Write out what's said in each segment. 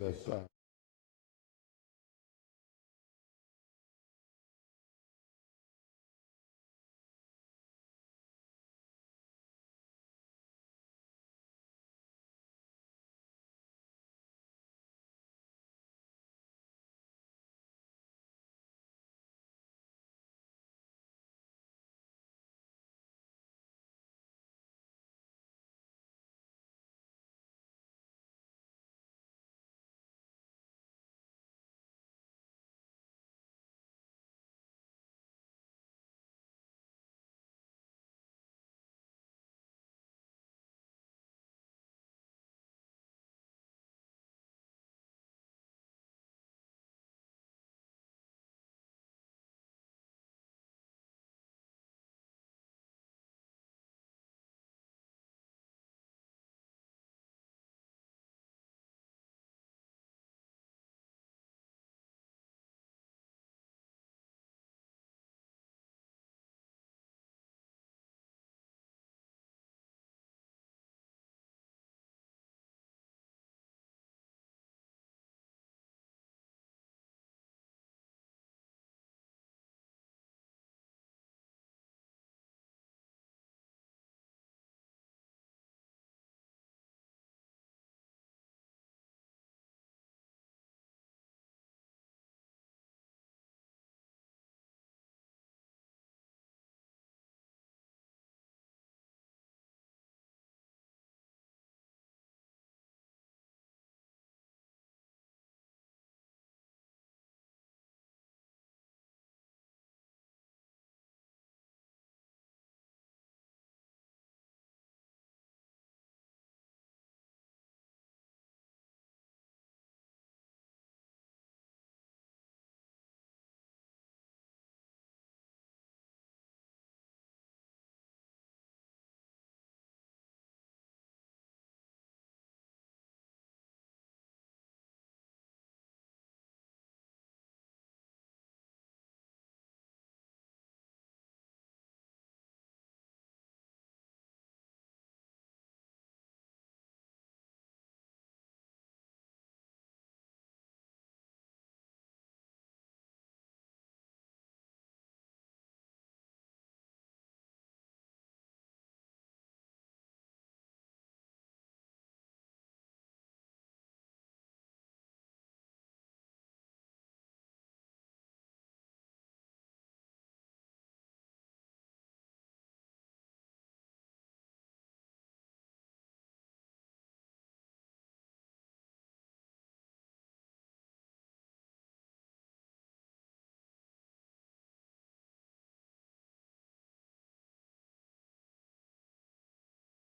But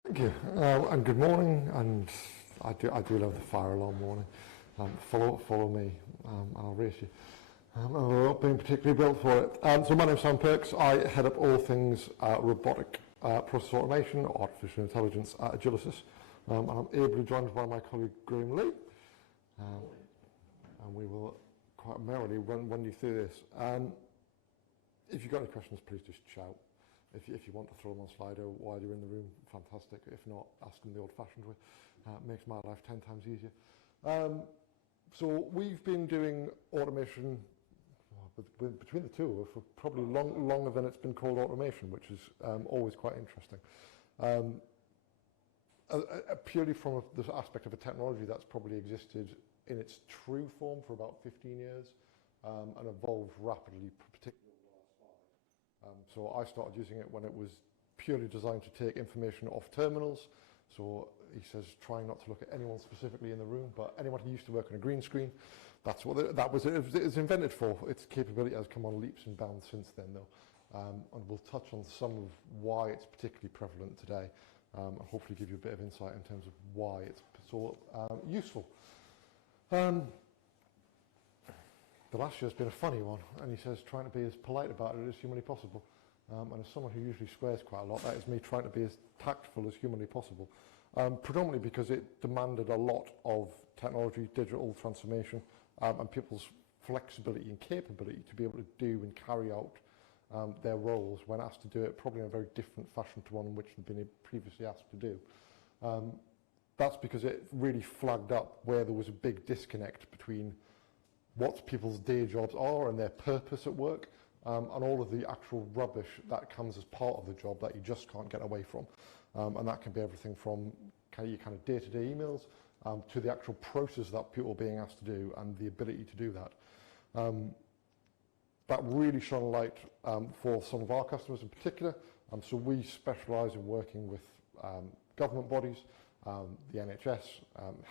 thank you, and good morning. And I do love the fire alarm warning. Follow me, I'll race you. We're not being particularly built for it. So my name's Sam Perks. I head up all things robotic process automation, or artificial intelligence at Agilisys. And I'm ably joined by my colleague Graham Lee. And we will quite merrily run you through this. If you've got any questions, please just shout. If you want to throw them on Slido while you're in the room, fantastic. If not, ask them the old-fashioned way. Makes my life 10 times easier. So we've been doing automation between the two of us for probably longer than it's been called automation, which is always quite interesting. Purely from the aspect of a technology that's probably existed in its true form for about 15 years and evolved rapidly, particularly. So I started using it when it was purely designed to take information off terminals. So he says, trying not to look at anyone specifically in the room, but anyone who used to work on a green screen, that's what it was invented for. Its capability has come on leaps and bounds since then, though. And we'll touch on some of why it's particularly prevalent today, and hopefully give you a bit of insight in terms of why it's so useful. The last year's been a funny one, and he says trying to be as polite about it as humanly possible. And as someone who usually swears quite a lot, that is me trying to be as tactful as humanly possible. Predominantly because it demanded a lot of technology, digital transformation, and people's flexibility and capability to be able to do and carry out their roles when asked to do it, probably in a very different fashion to one in which they've been previously asked to do. that's because it really flagged up where there was a big disconnect between what people's day jobs are and their purpose at work, and all of the actual rubbish that comes as part of the job that you just can't get away from. And that can be everything from your kind of day-to-day emails to the actual process that people are being asked to do and the ability to do that. That really shone a light for some of our customers in particular. So we specialise in working with government bodies, the NHS,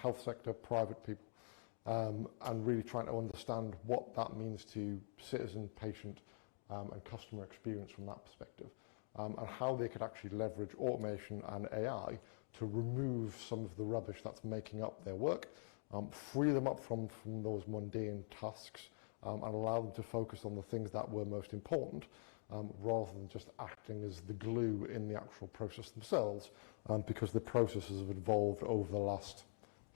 health sector, private people, and really trying to understand what that means to citizen, patient and customer experience from that perspective, and how they could actually leverage automation and AI to remove some of the rubbish that's making up their work, free them up from those mundane tasks, and allow them to focus on the things that were most important, rather than just acting as the glue in the actual process themselves, because the processes have evolved over the last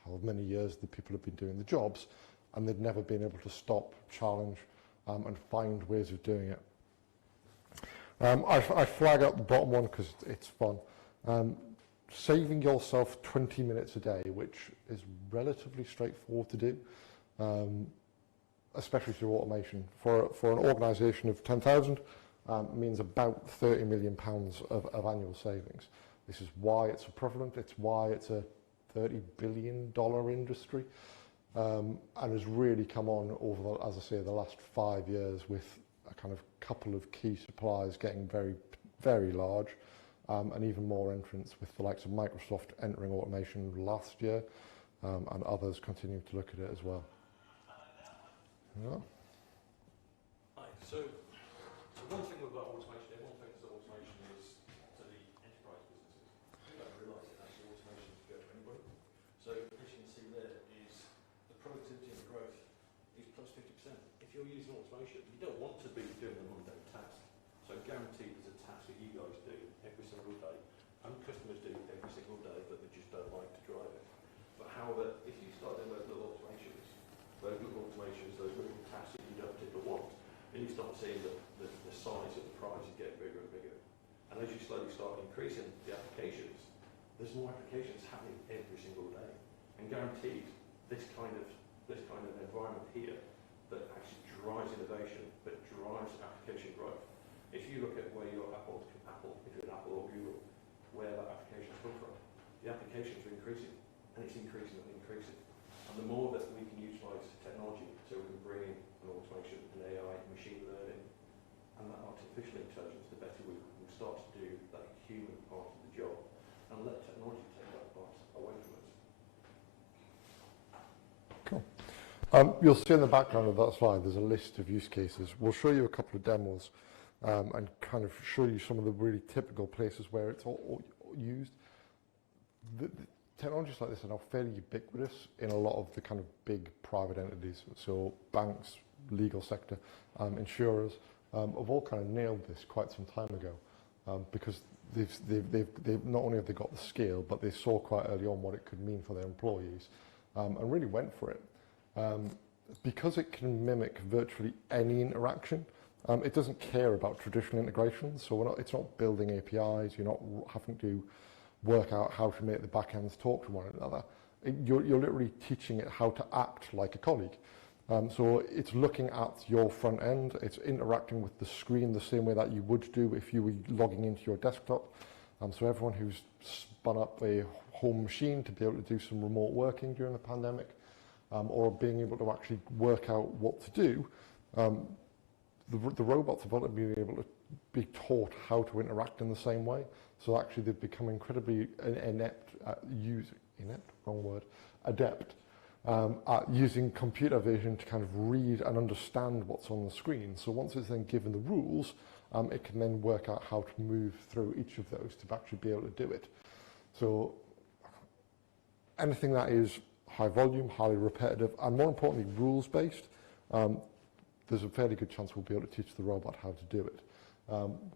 however many years the people have been doing the jobs, and they've never been able to stop, challenge, and find ways of doing it. I flag out the bottom one because it's fun. Saving yourself 20 minutes a day, which is relatively straightforward to do, especially through automation. For an organisation of 10,000, means about £30 million of annual savings. This is why it's prevalent, it's why it's a $30 billion industry, and has really come on over, as I say, the last 5 years, with a kind of couple of key suppliers getting very, very large, and even more entrants, with the likes of Microsoft entering automation last year, and others continuing to look at it as well. Yeah. Hi. So one thing about automation, everyone thinks that automation is to the enterprise businesses. They don't realise that actually automation is good for anybody. So as you can see there is the productivity and the growth is plus 50%. If you're using automation, you don't want to be doing a mundane task. So guaranteed there's a task that you guys do every single day, and customers do every single day, but they just don't like to drive it. But however, if you start doing those little automations, those little tasks that you don't particularly want, then you start seeing the size of the prize is getting bigger and bigger. And as you slowly start increasing the applications, there's more applications happening every single day. And guaranteed, this kind of environment here that actually drives innovation, but drives application growth. If you look at where your Apple, if you're an Apple or Google, where that application's come from, the applications are increasing, and it's increasing and increasing. And the more that we can utilise technology, so we can bring in an automation, an AI, machine learning, and that artificial intelligence, the better we will start to do that human part of the job, and let technology take that part away from us. Cool. You'll see in the background of that slide, there's a list of use cases. We'll show you a couple of demos, and kind of show you some of the really typical places where it's all used. The technologies like this are now fairly ubiquitous in a lot of the kind of big private entities. So banks, legal sector, insurers have all kind of nailed this quite some time ago, because they've not only have they got the scale, but they saw quite early on what it could mean for their employees, and really went for it. Because it can mimic virtually any interaction, it doesn't care about traditional integrations. So it's not building APIs, you're not having to work out how to make the backends talk to one another. You're literally teaching it how to act like a colleague. So it's looking at your front end, it's interacting with the screen the same way that you would do if you were logging into your desktop. So everyone who's spun up a home machine to be able to do some remote working during the pandemic, or being able to actually work out what to do, the robots have only been able to be taught how to interact in the same way. So actually they've become incredibly adept at using computer vision to kind of read and understand what's on the screen. So once it's then given the rules, it can then work out how to move through each of those to actually be able to do it. So anything that is high volume, highly repetitive, and more importantly, rules-based, there's a fairly good chance we'll be able to teach the robot how to do it.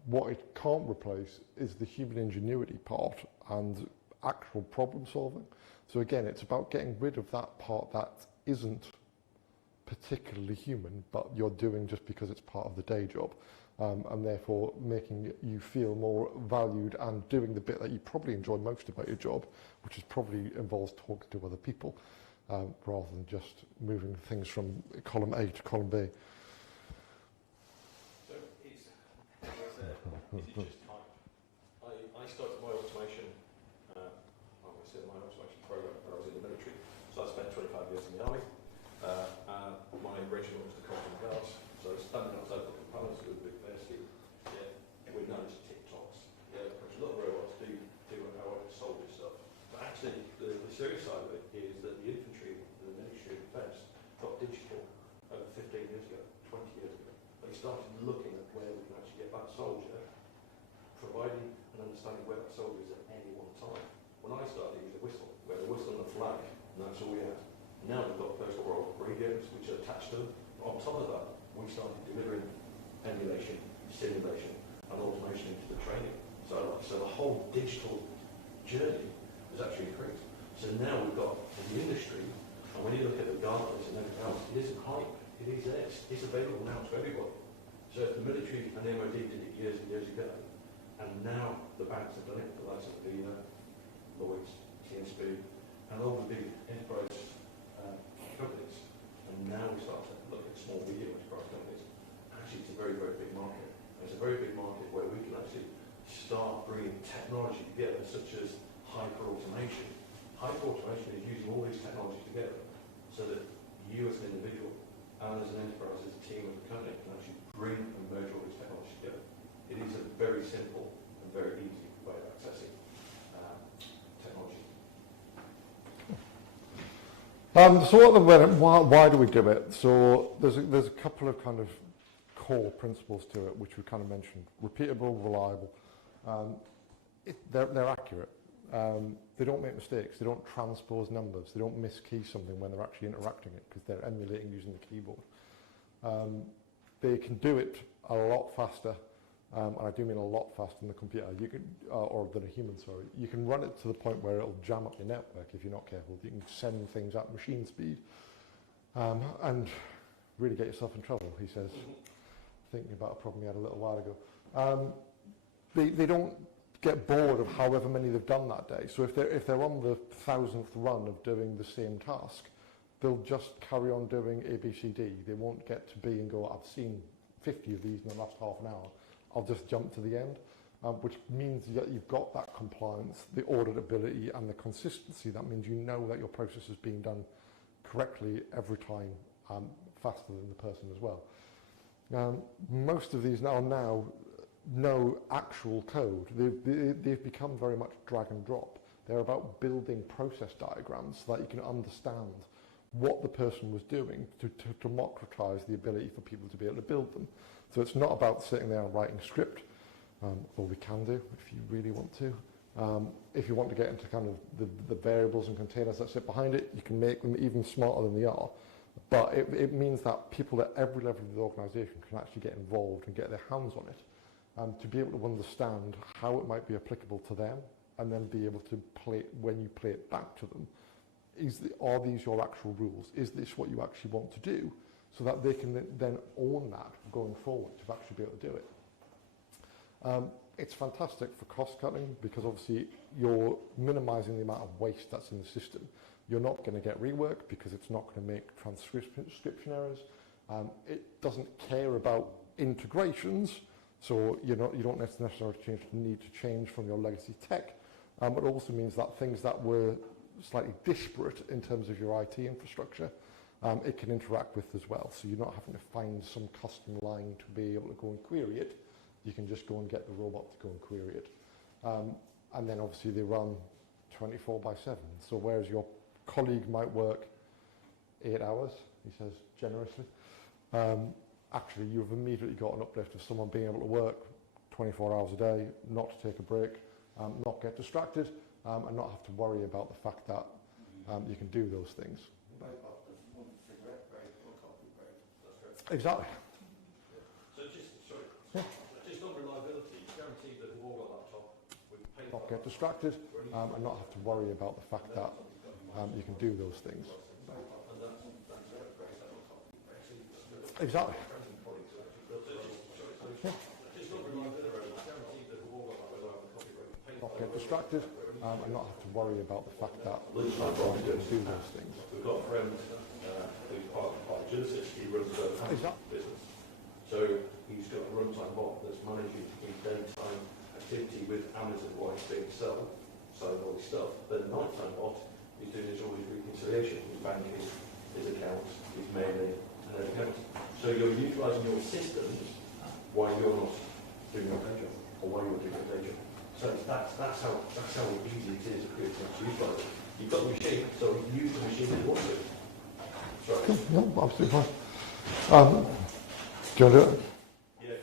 What it can't replace is the human ingenuity part and actual problem solving. So again, it's about getting rid of that part that isn't particularly human, but you're doing just because it's part of the day job, and therefore making you feel more valued and doing the bit that you probably enjoy most about your job, which is probably involves talking to other people, rather than just moving things from column A to column B. So is it just time? I started my automation, I said my automation program when I was in the military, so I spent 25 years in the army. My regiment was the Coastal Guards, so standing outside the components with a big fair ski, we're known as TikToks. Which a lot of robots do our soldier stuff. But actually, the serious side of it is that the infantry and the Ministry of Defence got digital over 15 years ago, 20 years ago. They started looking at where we can actually get that soldier, providing and understanding where that soldier is at any one time. When I started, it was a whistle. We had a whistle and a flag, and that's all we had. Now we've got Postal World radios, which are attached to them. On top of that, we started delivering emulation, simulation, and automation into the training. So the whole digital journey has actually increased. So now we've got in the industry, and when you look at the guards and everything else, it isn't hype. It is there. It's available now to everybody. So if the military and the MOD did it years and years ago, and now the banks have done it, the likes of Visa, Lloyds, TSB, and all the big enterprise companies, and now we start to look at small, medium enterprise companies. Actually, it's a very, very big market. It's a very big market where we can actually start bringing technology together, such as hyper-automation. Hyper-automation is using all these technologies together so that you as an individual and as an enterprise, as a team, as a company, can actually bring and merge all these technologies together. It is a very simple and very easy way of accessing technology. Why do we do it? So there's a couple of kind of core principles to it, which we kind of mentioned: repeatable, reliable. They're accurate. They don't make mistakes. They don't transpose numbers. They don't miskey something when they're actually interacting it because they're emulating using the keyboard. They can do it a lot faster, and I do mean a lot faster than the computer. You can, or than a human. Sorry. You can run it to the point where it'll jam up your network if you're not careful. You can send things at machine speed, and really get yourself in trouble. He says, thinking about a problem he had a little while ago. They don't get bored of however many they've done that day. So if they're on the 1000th run of doing the same task, they'll just carry on doing A, B, C, D. They won't get to B and go, I've seen 50 of these in the last half an hour. I'll just jump to the end, which means that you've got that compliance, the auditability and the consistency. That means you know that your process is being done correctly every time, faster than the person as well. Most of these now know actual code. They've become very much drag and drop. They're about building process diagrams so that you can understand what the person was doing to democratize the ability for people to be able to build them. So it's not about sitting there and writing script, or we can do if you really want to. If you want to get into kind of the variables and containers that sit behind it, you can make them even smarter than they are. But it means that people at every level of the organisation can actually get involved and get their hands on it, to be able to understand how it might be applicable to them, and then be able to play when you play it back to them. Are these your actual rules? Is this what you actually want to do? So that they can then own that going forward to actually be able to do it. It's fantastic for cost cutting because obviously you're minimising the amount of waste that's in the system. You're not going to get rework because it's not going to make transcription errors. It doesn't care about integrations, so you don't necessarily need to change from your legacy tech. It also means that things that were slightly disparate in terms of your IT infrastructure, it can interact with as well. So you're not having to find some custom line to be able to go and query it. You can just go and get the robot to go and query it. And then obviously they run 24/7. So whereas your colleague might work 8 hours, he says generously, actually you've immediately got an uplift of someone being able to work 24 hours a day, not to take a break, not get distracted, and not have to worry about the fact that you can do those things. Exactly. So just on reliability, guarantee that we've all got a laptop with paper. Not get distracted, and not have to worry about the fact that you can do those things. Exactly. friends and colleagues who actually built it. Just not rely on the road. I guarantee that we'll all have our own copyright. Not get distracted and not have to worry about the fact that we're trying to do those things. We've got a friend who's part of Agilisys. He runs a business. So he's got a runtime bot that's managing his daytime activity with Amazon while he's being selling all his stuff. The nighttime bot is doing all his reconciliation, his banking, his accounts, his mailing, and everything else. So you're utilising your systems while you're not doing your day job, or while you're doing your day job. So that's how easy it is to utilize it. You've got the machine, so use the machine that you want to. Sorry. No, absolutely fine. Do you want to do it? Yeah.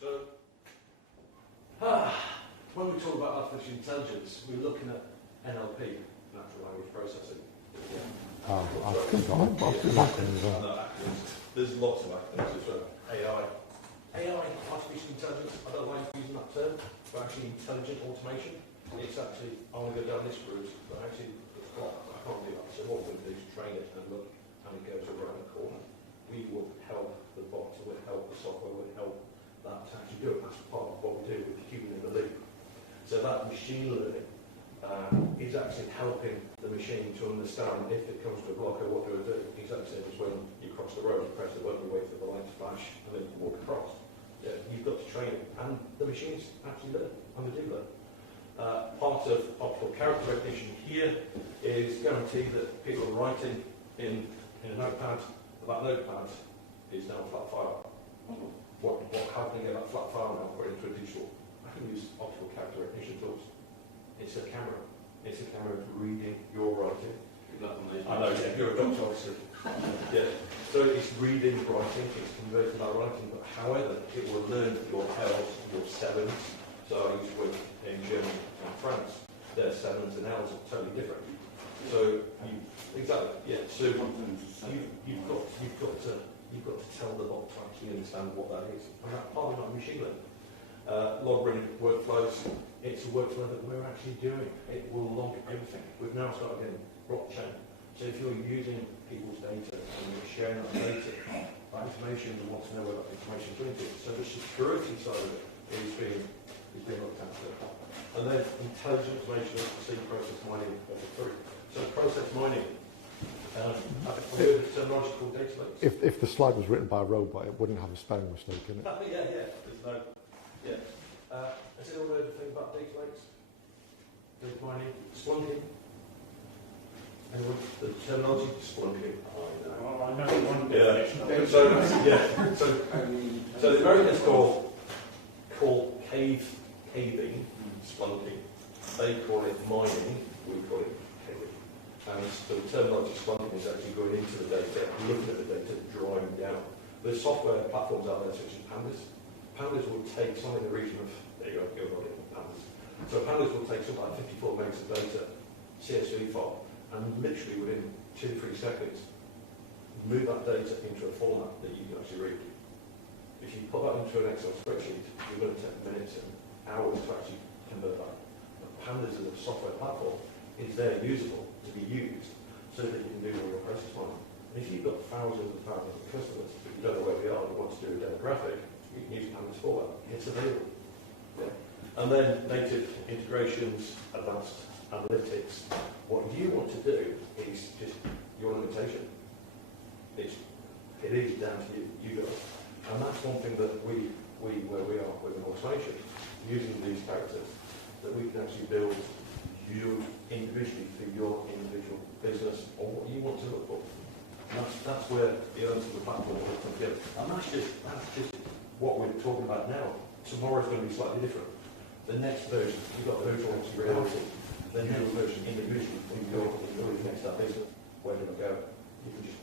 So, when we talk about artificial intelligence, we're looking at NLP, natural language processing. I think I'm absolutely fine. There's lots of acronyms as well. AI, artificial intelligence, I don't like using that term, but actually intelligent automation. It's actually, I want to go down this route, but actually, I can't do that. So what we're going to do is train it and look, and it goes around the corner. We will help the bot, we'll help the software, we'll help that to actually do it. That's part of what we do with the human in the loop. So that machine learning is actually helping the machine to understand if it comes to a blocker, what do I do? Exactly the same as when you cross the road, you press the button, you wait for the light to flash, and then you walk across. Yeah, you've got to train it, and the machines actually learn, and they do learn. Part of optical character recognition here is guarantee that people are writing in a notepad. That notepad is now a flat file. How can I get that flat file now put into a digital? I can use optical character recognition tools. It's a camera. It's a camera reading your writing. I know, yeah, you're a doctor, obviously. Yeah. So it's reading writing, it's converting that writing, but however, it will learn your L's, your sevens. So I used to work in Germany and France. Their sevens and L's are totally different. So exactly, yeah. So you've got to tell the bot to actually understand what that is, and that's part of my machine learning. Log-running workflows. It's a workflow that we're actually doing. It will log everything. We've now started getting blockchain. So if you're using people's data and you're sharing that data, that information, you want to know where that information is going to. So the security side of it is being looked after. And then intelligent automation of the process mining level 3. So process mining, terminological data lakes. If the slide was written by a robot, it wouldn't have a spelling mistake in it. Yeah. There's no. Yeah. Has anyone heard anything about data lakes? Data mining, Splunking. Anyone? The terminology Splunking. Well, I know one definition. So the Americans call caving, Splunking. They call it mining. We call it caving. And the terminology Splunking is actually going into the data, looking at the data, drawing down. There's software platforms out there such as Pandas. Pandas will take something in the region of, there you go, Pandas. So Pandas will take something like 54 megs of data, CSV file, and literally within 2-3 seconds, move that data into a format that you can actually read. If you put that into an Excel spreadsheet, you're going to take minutes and hours to actually convert that. But Pandas as a software platform is there usable to be used so that you can do all your process mining. And if you've got thousands and thousands of customers, but you don't know where they are and you want to do a demographic, you can use Pandas for that. It's available. Yeah. And then native integrations, advanced analytics. What you want to do is just your limitation. It is down to you guys. And that's one thing that we where we are with an automation, using these characters, that we can actually build you individually for your individual business or what you want to look for. And that's where the elements of the platform will come together. And that's just what we're talking about now. Tomorrow's going to be slightly different. The next version, you've got virtual reality. The next version individually, when you're looking at that business, where do I go? You can just,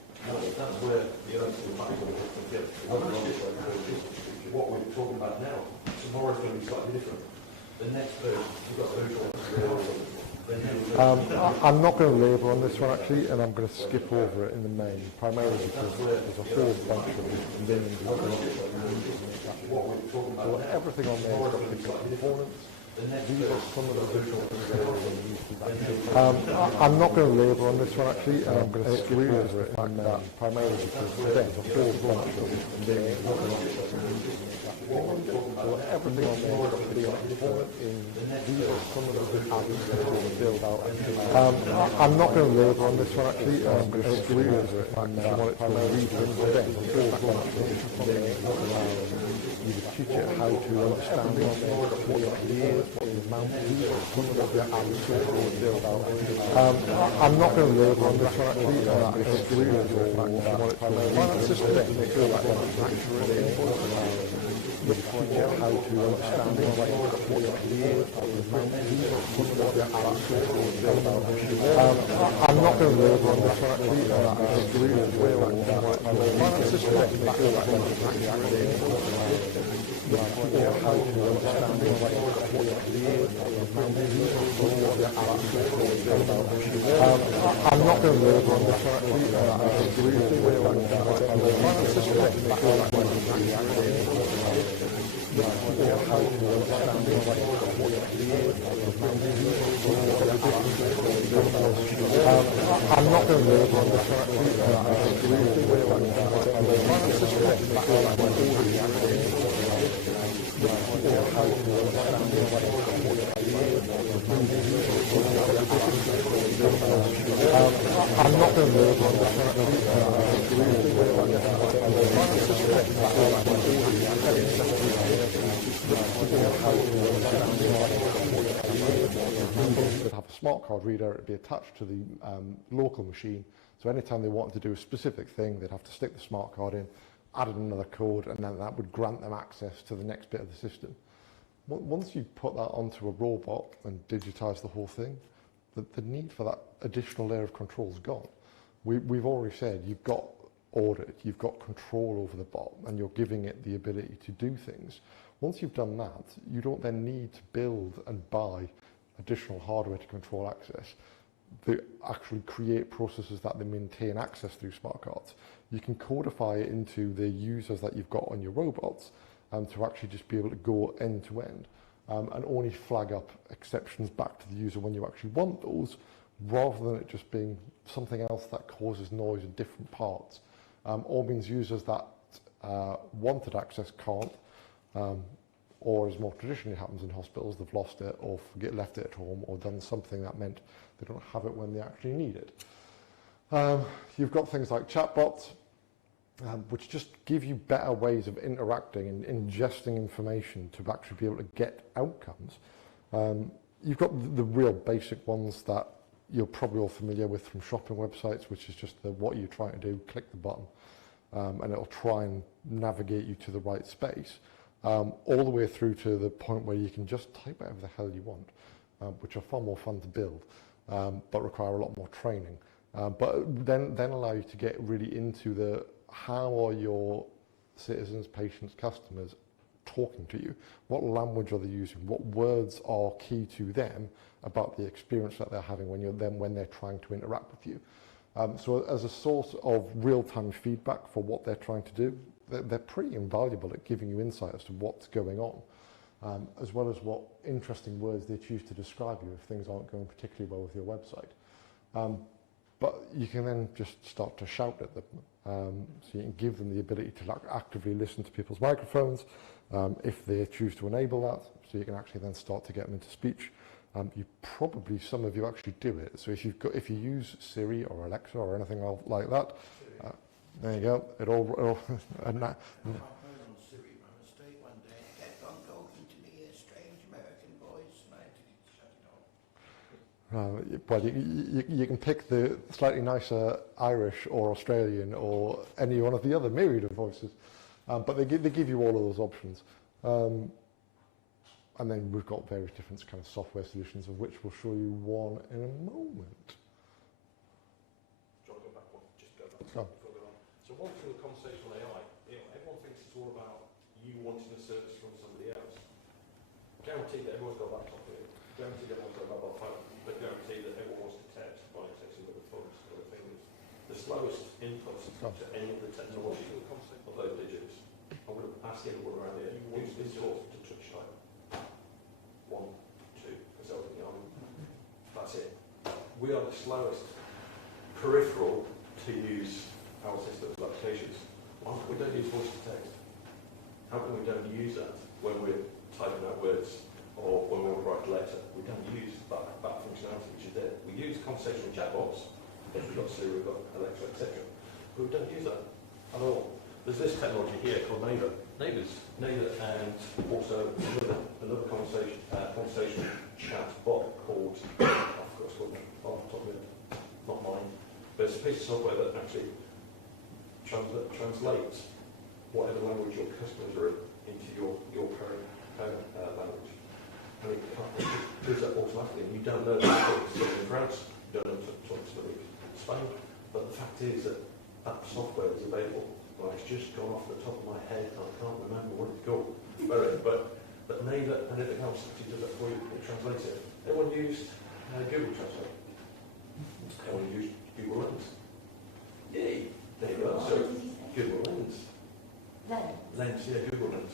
that's where the elements of the platform will come together. And that's just what we're talking about now. Tomorrow's going to be slightly different. The next version, you've got virtual reality. I'm not going to labour on this one actually, and I'm going to skip over it in the main, primarily because there's a whole bunch of millions of so everything on there has got different components. These are some of the different things that are used to that. I'm not going to labour on this one actually, and I'm going to skip over it and primarily because there's a whole bunch of things. So everything on there is got to be an component in. These are some of the different things that are built out. I'm not going to labour on this one actually, and I'm going to skip over it and primarily because there's a whole bunch of different things. You would teach it how to understand what your ideas, what the amount of some of the absolutely build out. I'm not going to labour on this one actually, and I'm going to skip over it and finance system to make sure that it's accurate input. You would teach it how to understand what your ideas, what the amount of some of the absolutely build out. I'm not going to labour on this one actually, and I'm going to skip over it and finance system to make sure that it's accurate input. How to understand what your ideas, what the amount of the absolutely build out. I'm not going to labour on this one actually, and I'm going to skip over it and finance system to make sure that it's accurate input. How to understand what your ideas, what the amount of the absolutely build out. I'm not going to labour on this one actually, and I'm going to skip over it and finance system to make sure that it's accurate input. How to understand what your ideas, I'm not going to labour on this one actually, and I'm going to skip over it and finance system to make sure that it's would have a smart card reader. It'd be attached to the local machine, so anytime they wanted to do a specific thing, they'd have to stick the smart card in, added another code, and then that would grant them access to the next bit of the system. Once you put that onto a robot and digitize the whole thing, the need for that additional layer of control is gone. We've already said you've got audit, you've got control over the bot, and you're giving it the ability to do things. Once you've done that, you don't then need to build and buy additional hardware to control access. They actually create processes that they maintain access through smart cards. You can codify it into the users that you've got on your robots to actually just be able to go end to end and only flag up exceptions back to the user when you actually want those, rather than it just being something else that causes noise in different parts. Or means users that wanted access can't, or as more traditionally happens in hospitals, they've lost it or left it at home or done something that meant they don't have it when they actually need it. You've got things like chatbots, which just give you better ways of interacting and ingesting information to actually be able to get outcomes. You've got the real basic ones that you're probably all familiar with from shopping websites, which is just what you're trying to do, click the button, and it'll try and navigate you to the right space, all the way through to the point where you can just type whatever the hell you want, which are far more fun to build, but require a lot more training. But then allow you to get really into the how are your citizens, patients, customers talking to you? What language are they using? What words are key to them about the experience that they're having when they're trying to interact with you? So as a source of real-time feedback for what they're trying to do, they're pretty invaluable at giving you insight as to what's going on, as well as what interesting words they choose to describe you if things aren't going particularly well with your website. But you can then just start to shout at them. So you can give them the ability to actively listen to people's microphones if they choose to enable that. So you can actually then start to get them into speech. Some of you actually do it. So if you use Siri or Alexa or anything like that, there you go. It all and that. Well, you can pick the slightly nicer Irish or Australian or any one of the other myriad of voices, but they give you all of those options. And then we've got various different kind of software solutions, of which we'll show you one in a moment. Go back one. Just go back. So one thing with conversational AI, everyone thinks it's all about you wanting a service from somebody else. Guarantee that everyone's got a laptop here. Guarantee that everyone's got a mobile phone. But guarantee that everyone wants to text by texting with the phones or the fingers. The slowest input to any of the technology of those digits, I would ask everyone around here, who's been taught to touch type? One. we are the slowest peripheral to use our systems of applications. Well, we don't use voice to text. How come we don't use that when we're typing out words or when we write a letter? We don't use that functionality which is there. We use conversational chatbots, we've got Siri, we've got Alexa, etc. But we don't use that at all. There's this technology here called Neighbour and also another conversational chat bot called, I forgot it's called, off the top of it, not mine, but it's a piece of software that actually translates whatever language your customers are in into your parent language. And it does that automatically, and you don't know that it's in France, you don't know it's in Spain, but the fact is that that software is available. Well, it's just gone off the top of my head, I can't remember what it's called. But Neighbour and everything else actually does that for you, it translates it. Everyone used Google Translate. Everyone used Google Lens. Yay! There you go. So, Google Lens. Lens, yeah, Google Lens.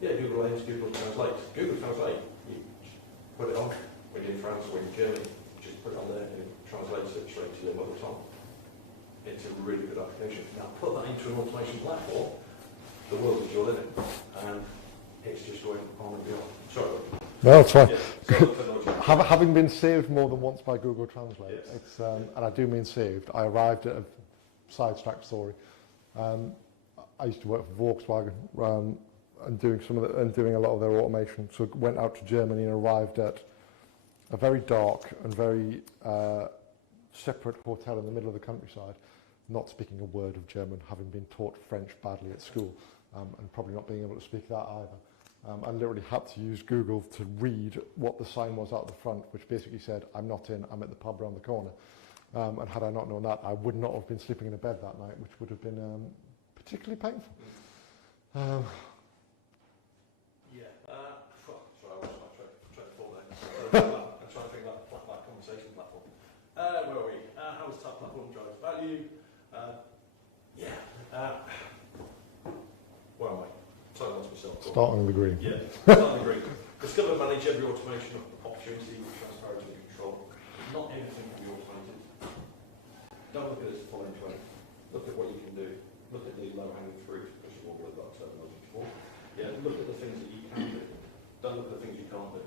Yeah, Google Lens, Google Translate. Google Translate, you put it on when you're in France or in Germany, just put it on there and it translates it straight to your mother tongue. It's a really good application. Now put that into an automation platform, the world that you're living, and it's just going on and beyond. Sorry. No, it's fine. Yeah, Having been saved more than once by Google Translate, yes. it's, and I do mean saved, I arrived at a sidetracked story. I used to work for Volkswagen and doing a lot of their automation. So went out to Germany and arrived at a very dark and very separate hotel in the middle of the countryside, not speaking a word of German, having been taught French badly at school, and probably not being able to speak that either. I literally had to use Google to read what the sign was out the front, which basically said, I'm not in, I'm at the pub around the corner. And had I not known that, I would not have been sleeping in a bed that night, which would have been particularly painful. Sorry, I was trying to fall there. I'm trying to think about that conversation platform. Where are we? How does that platform drive value? Where am I? Sorry, I lost myself. Starting with green. Yeah, starting with green. Discover and manage every automation opportunity with transparency and control. Not everything can be automated. Don't look at it as full end to end. Look at what you can do. Look at the low-hanging fruit, because you've all heard that terminology before. Yeah, look at the things that you can do. Don't look at the things you can't do.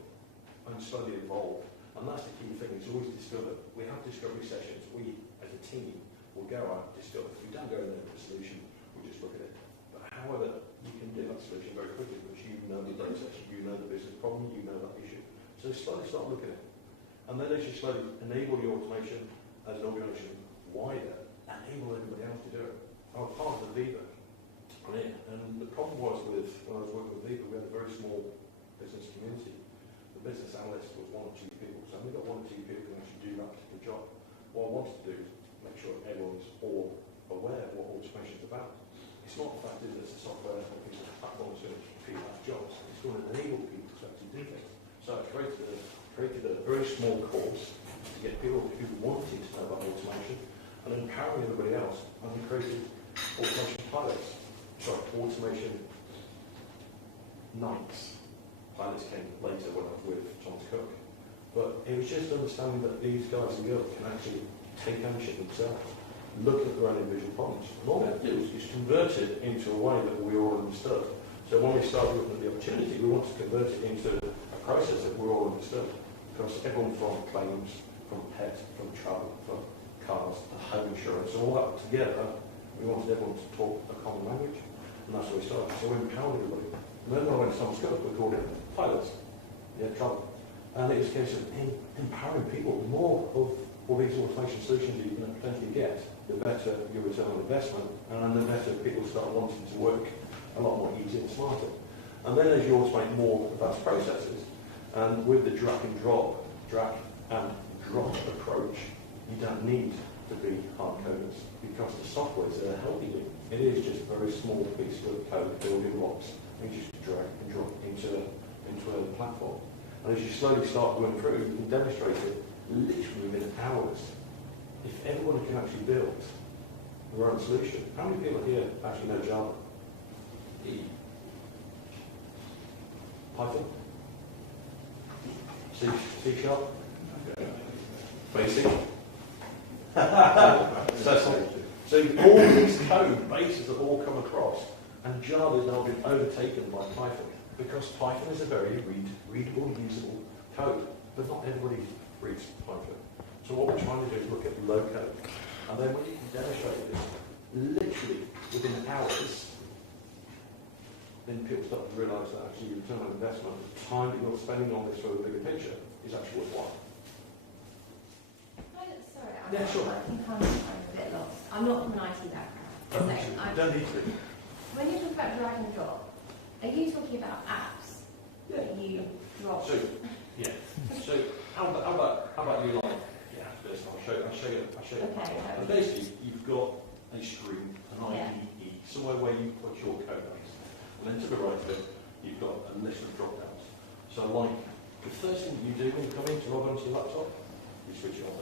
And slowly evolve. And that's the key thing, it's always discover. We have discovery sessions. We, as a team, will go out and discover. If we don't go in there with a solution, we'll just look at it. But however, you can do that solution very quickly because you know the data, you know the business problem, you know that issue. So slowly start looking at it. And then as you slowly enable your automation as an organisation wider, enable everybody else to do it. I was part of the Viva. And the problem was when I was working with Viva, we had a very small business community. The business analyst was 1 or 2 people, so I only got 1 or 2 people who can actually do that particular job. What I wanted to do is make sure everyone's all aware of what automation is about. It's not the fact that it's a software or piece of platform that's going to feed out jobs. It's going to enable people to actually do things. So I created a very small course to get people who wanted to know about automation and empowering everybody else. And we created automation pilots. Automation nights. Pilots came later when I was with Thomas Cook. But it was just understanding that these guys and girls can actually take ownership themselves, look at their own individual problems. And all they have to do is convert it into a way that we all understood. So when we started looking at the opportunity, we want to convert it into a process that we all understood. Because everyone from claims, from pet, from travel, from cars, to home insurance, all that together, we wanted everyone to talk a common language. And that's where we started. So we empowered everybody. And then when I went to Thomas Cook, we called it pilots. Yeah, travel. And it was a case of empowering people. The more of all these automation solutions you can potentially get, the better your return on investment, and the better people start wanting to work a lot more easier and smarter. And then as you automate more advanced processes, and with the drag and drop approach, you don't need to be hard coders because the software is there helping you. It is just a very small piece of code building blocks, and you just drag and drop into a platform. And as you slowly start going through, you can demonstrate it literally within hours. If everyone can actually build their own solution, how many people here actually know Java? Python? C sharp? Basic? So all these code bases have all come across, and Java has now been overtaken by Python, because Python is a very readable, usable code, but not everybody reads Python. So what we're trying to do is look at low code, and then when you can demonstrate this, literally within hours, then people start to realise that actually your return on investment, the time that you're spending on this for the bigger picture, is actually worthwhile. Sorry, Yeah, sure. I think I'm a bit lost. I'm not from an IT background. Don't need to. When you talk about drag and drop, are you talking about apps that you drop? So, yeah. So how about you like? Yeah, first I'll show you. Okay. And basically, you've got a screen, an IDE, somewhere where you put your code base. And then to the right of it, you've got a list of drop downs. So like the first thing you do when you come in to log onto your laptop, you switch it on.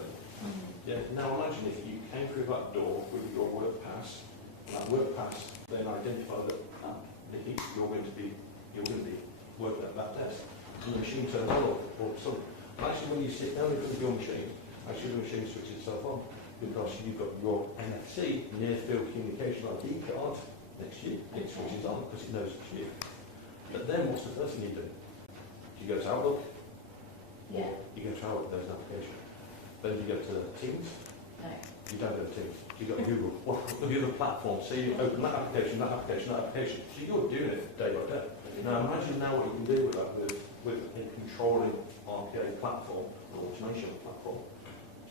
Yeah. Now imagine if you came through that door with your work pass, and that work pass then identified that Nikki, you're going to be working at that desk. And the machine turns on or something. And actually when you sit down in front of your machine, actually the machine switches itself on because you've got your NFC, near field communication ID card next to you, it switches on because it knows it's you. But then what's the first thing you do? Do you go to Outlook? Yeah. You go to Outlook, there's an application. Then you go to Teams. No. You don't go to Teams. You go to Google. Well, look at the platform. So you open that application, that application, that application. So you're doing it day by day. Now imagine now what you can do with that with a controlling RPA platform, an automation platform.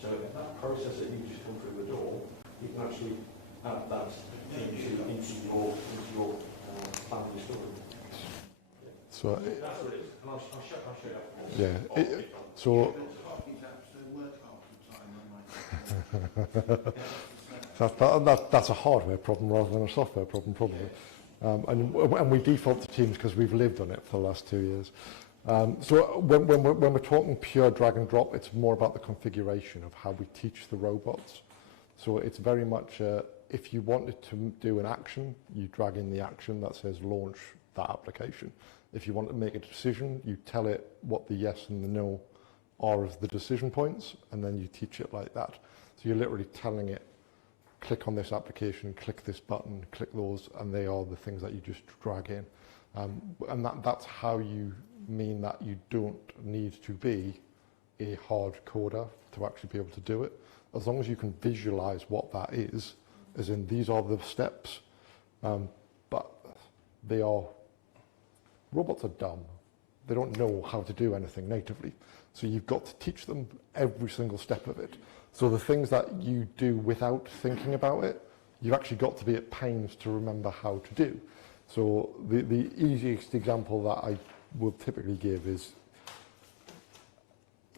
So that process that you just come through the door, you can actually add that into your family story. So That's what it is. And I'll show you. yeah, so that's a hardware problem rather than a software problem, probably. And we default to Teams because we've lived on it for the last 2 years. So when we're talking pure drag and drop, it's more about the configuration of how we teach the robots. So it's very much, if you wanted to do an action, you drag in the action that says launch that application. If you want to make a decision, you tell it what the yes and the no are of the decision points, and then you teach it like that. So you're literally telling it, click on this application, click this button, click those, and they are the things that you just drag in. And that's how you mean that you don't need to be a hard coder to actually be able to do it. As long as you can visualize what that is, as in these are the steps, but robots are dumb. They don't know how to do anything natively. So you've got to teach them every single step of it. So the things that you do without thinking about it, you've actually got to be at pains to remember how to do. So the easiest example that I will typically give is,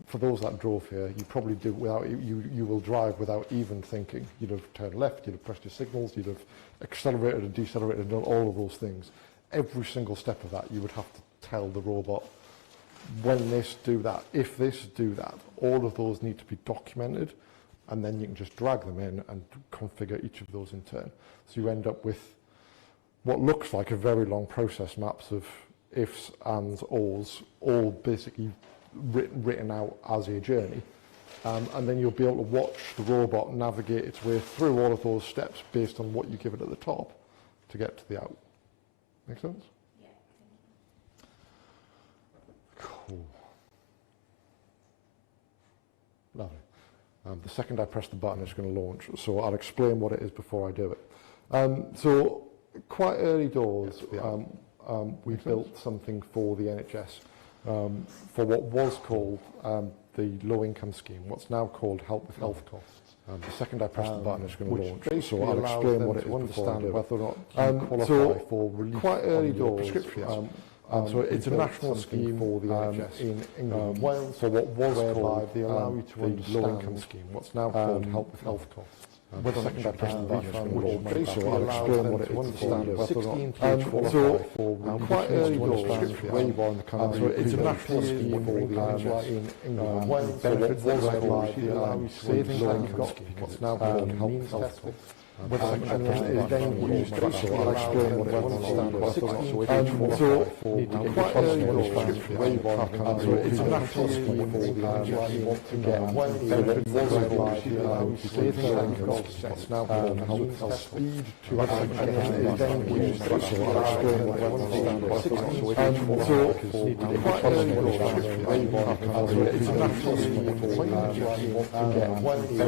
for those that drove here, you probably do without, you will drive without even thinking. You'd have turned left, you'd have pressed your signals, you'd have accelerated and decelerated and done all of those things. Every single step of that, you would have to tell the robot, when this, do that, if this, do that. All of those need to be documented, and then you can just drag them in and configure each of those in turn. So you end up with what looks like a very long process maps of ifs, ands, ors, all basically written out as a journey. And then you'll be able to watch the robot navigate its way through all of those steps based on what you give it at the top to get to the out. Make sense? Cool. Lovely. The second I press the button, it's going to launch. So I'll explain what it is before I do it. So quite early doors, we built something for the NHS for what was called the low income scheme, what's now called Help with Health Costs. The second I press the button, it's going to launch. So I'll explain what it is before I do it. Whether or not you qualify for relief quite early doors. So it's a national scheme for the NHS in England, Wales, for what was called they allow you to understand low-income scheme, what's now called Help with Health Costs. The second I press the button, it's going to launch. So I'll explain what it is before I do it. 16 kids qualify for quite early doors, where you are in the country. So it's a national scheme for the NHS in England, Wales, for what was called they allow you to saving low-income scheme, what's now called Help with Health Costs. And then used to explain what it understand what so quite early on, so it's naturally you want to get it's now speed to and then used to explain what it understand so quite early on, it's naturally you want to get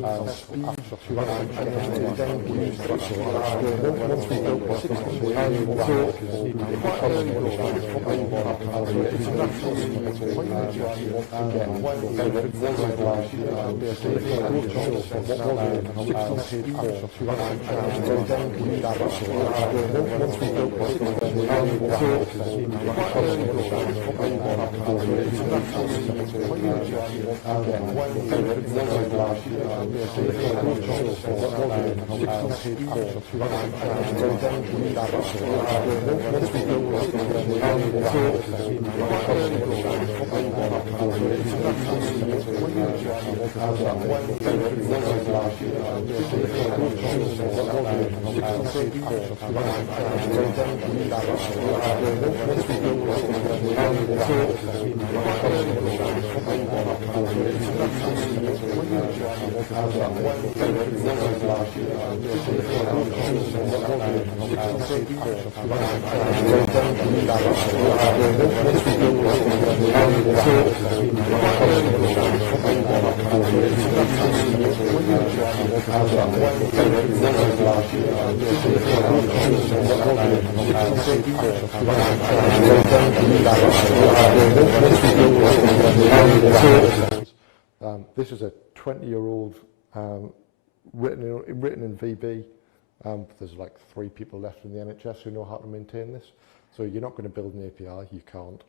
now speed to and then used to once we built so quite early on, it's naturally you want to get This is a 20-year-old written in VB. There's like 3 people left in the NHS who know how to maintain this. So you're not going to build an API, you can't.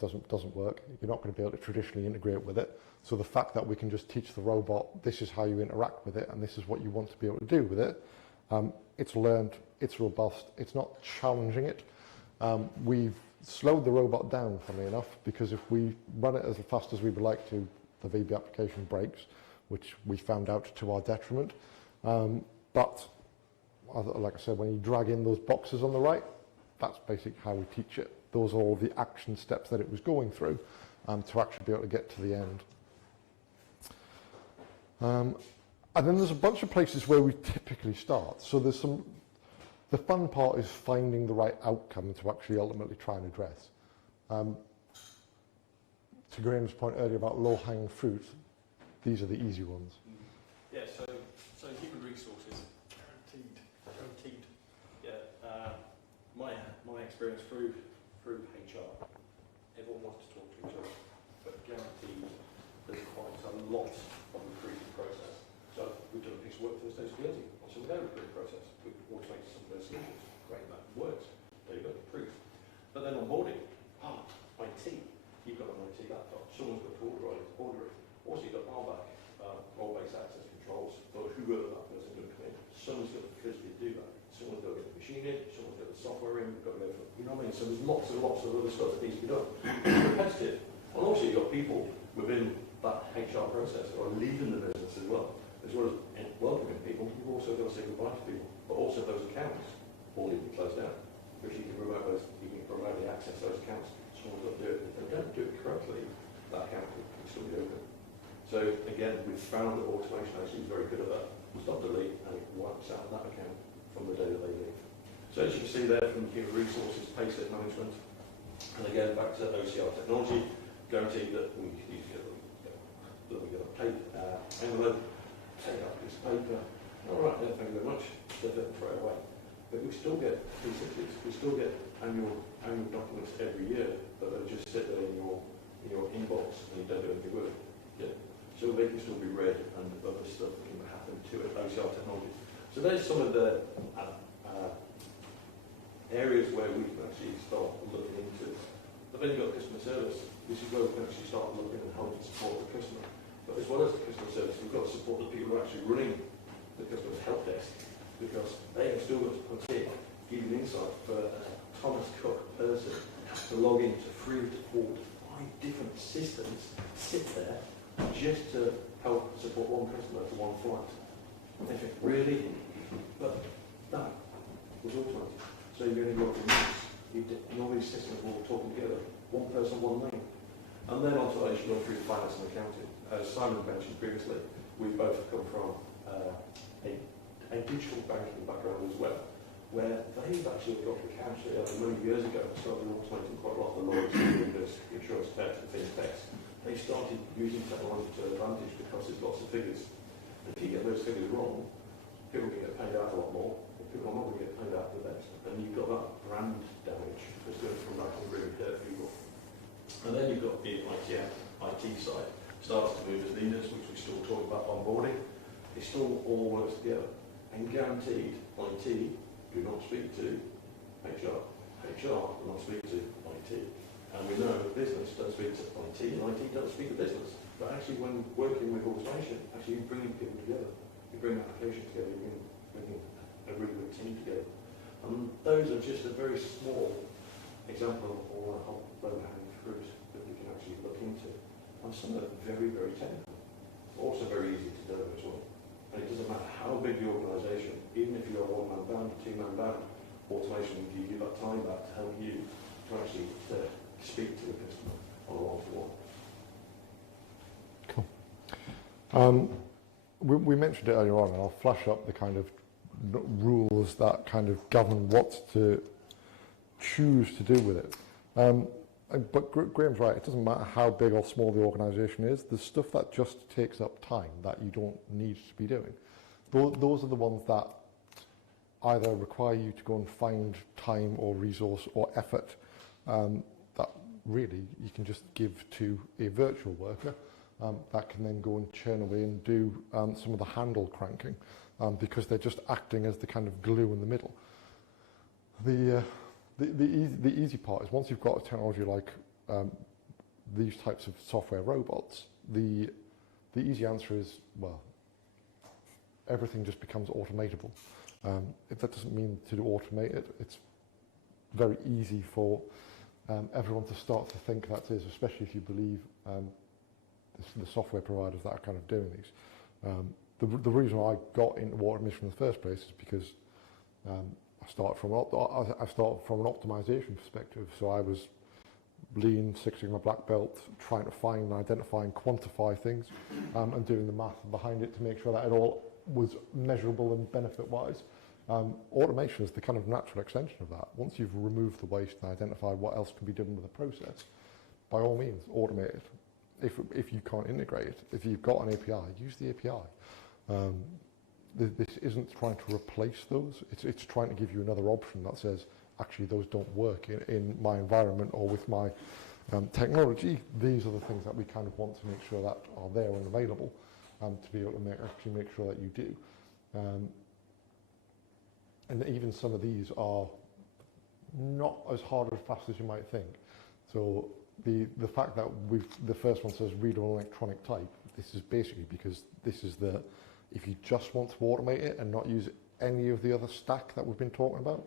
Doesn't work. You're not going to be able to traditionally integrate with it. So the fact that we can just teach the robot, this is how you interact with it, and this is what you want to be able to do with it, it's learned, it's robust, it's not challenging it. We've slowed the robot down, funnily enough, because if we run it as fast as we would like to, the VB application breaks, which we found out to our detriment. But like I said, when you drag in those boxes on the right, that's basically how we teach it. Those are all the action steps that it was going through to actually be able to get to the end. And then there's a bunch of places where we typically start. So there's the fun part is finding the right outcome to actually ultimately try and address. To Graham's point earlier about low-hanging fruit, these are the easy ones. Yeah, so human resources, guaranteed. Yeah, my experience through HR, everyone wants to talk to each other, but guaranteed there's quite a lot of recruiting process. So we've done a piece of work for the State of Guernsey on some of their recruiting process. We've automated some of their solutions. Great, that works. There you go, proof. But then onboarding, IT. You've got an IT laptop. Someone's got to order it. Also, you've got RBAC, role-based access controls, for whoever that person going to come in. Someone's got to physically do that. Someone's got to get the machine in. Someone's got the software in. We've got to go for, you know what I mean? So there's lots and lots of other stuff that needs to be done. It's repetitive. And also, you've got people within that HR process who are leaving the business as well as welcoming people. You've also got to say goodbye to people. But also, those accounts all need to be closed down, which you can remotely access those accounts. Someone's got to do it. If they don't do it correctly, that account can still be open. So again, we've found that automation actually is very good at that. Stop delete, and it wipes out that account from the day that they leave. So as you can see there from human resources, payslip management, and again back to OCR technology, guaranteed that we get a paid envelope, take out a piece of paper. All right, thank you very much. Flip it and throw it away. But we still get P60s. We still get annual documents every year, but they just sit there in your inbox and you don't do anything with it. Yeah. So they can still be read and other stuff can happen to it, OCR technology. So there's some of the areas where we can actually start looking into. But then you've got customer service. This is where we can actually start looking and helping support the customer. But as well as the customer service, we've got to support the people who are actually running the customer's help desk, because they have still got to put in, give you an insight for a Thomas Cook person to log into 3 to 4 to 5 different systems, sit there just to help support one customer to one flight. And they think, really? But that was automated. So you're going to go to minutes. And all these systems were all talking together. One person, one lane. And then on to as you go through finance and accounting. As Simon mentioned previously, we both come from a digital banking background as well, where they've actually got the cash many years ago, started automating quite a lot of the loyalty, insurance tech, and fintechs. They started using technology to advantage because there's lots of figures. And if you get those figures wrong, people can get paid out a lot more, but people are not going to get paid out the best. And you've got that brand damage that's going from that to really hurt people. And then you've got the IT side. Starts to move as leaders, which we still talk about onboarding. It still all works together. And guaranteed, IT do not speak to HR. HR do not speak to IT. And we know that business don't speak to IT, and IT don't speak to business. But actually, when working with automation, actually you bring people together. You bring applications together, you bring a really good team together. And those are just a very small example of all the low-hanging fruit that we can actually look into. And some are very, very technical. Also very easy to do as well. And it doesn't matter how big the organisation, even if you're a one-man band, a two-man band, automation will give you that time back to help you to actually speak to the customer on a one-to-one. Cool. We mentioned it earlier on, and I'll flash up the kind of rules that kind of govern what to choose to do with it. But Graham's right, it doesn't matter how big or small the organisation is, there's stuff that just takes up time that you don't need to be doing. Those are the ones that either require you to go and find time or resource or effort that really you can just give to a virtual worker that can then go and churn away and do some of the handle cranking because they're just acting as the kind of glue in the middle. The easy part is once you've got a technology like these types of software robots, the easy answer is, well, everything just becomes automatable. If that doesn't mean to automate it, it's very easy for everyone to start to think that is, especially if you believe the software providers that are kind of doing these. The reason I got into automation in the first place is because I started from an optimization perspective. So I was Lean, Six Sigma black belt, trying to find, identify and quantify things and doing the math behind it to make sure that it all was measurable and benefit-wise. Automation is the kind of natural extension of that. Once you've removed the waste and identified what else can be done with the process, by all means, automate it. If you can't integrate it, if you've got an API, use the API. This isn't trying to replace those, it's trying to give you another option that says, actually those don't work in my environment or with my technology. These are the things that we kind of want to make sure that are there and available to be able to actually make sure that you do. And even some of these are not as hard or fast as you might think. So the fact that the first one says readable electronic type, this is basically because this is if you just want to automate it and not use any of the other stack that we've been talking about,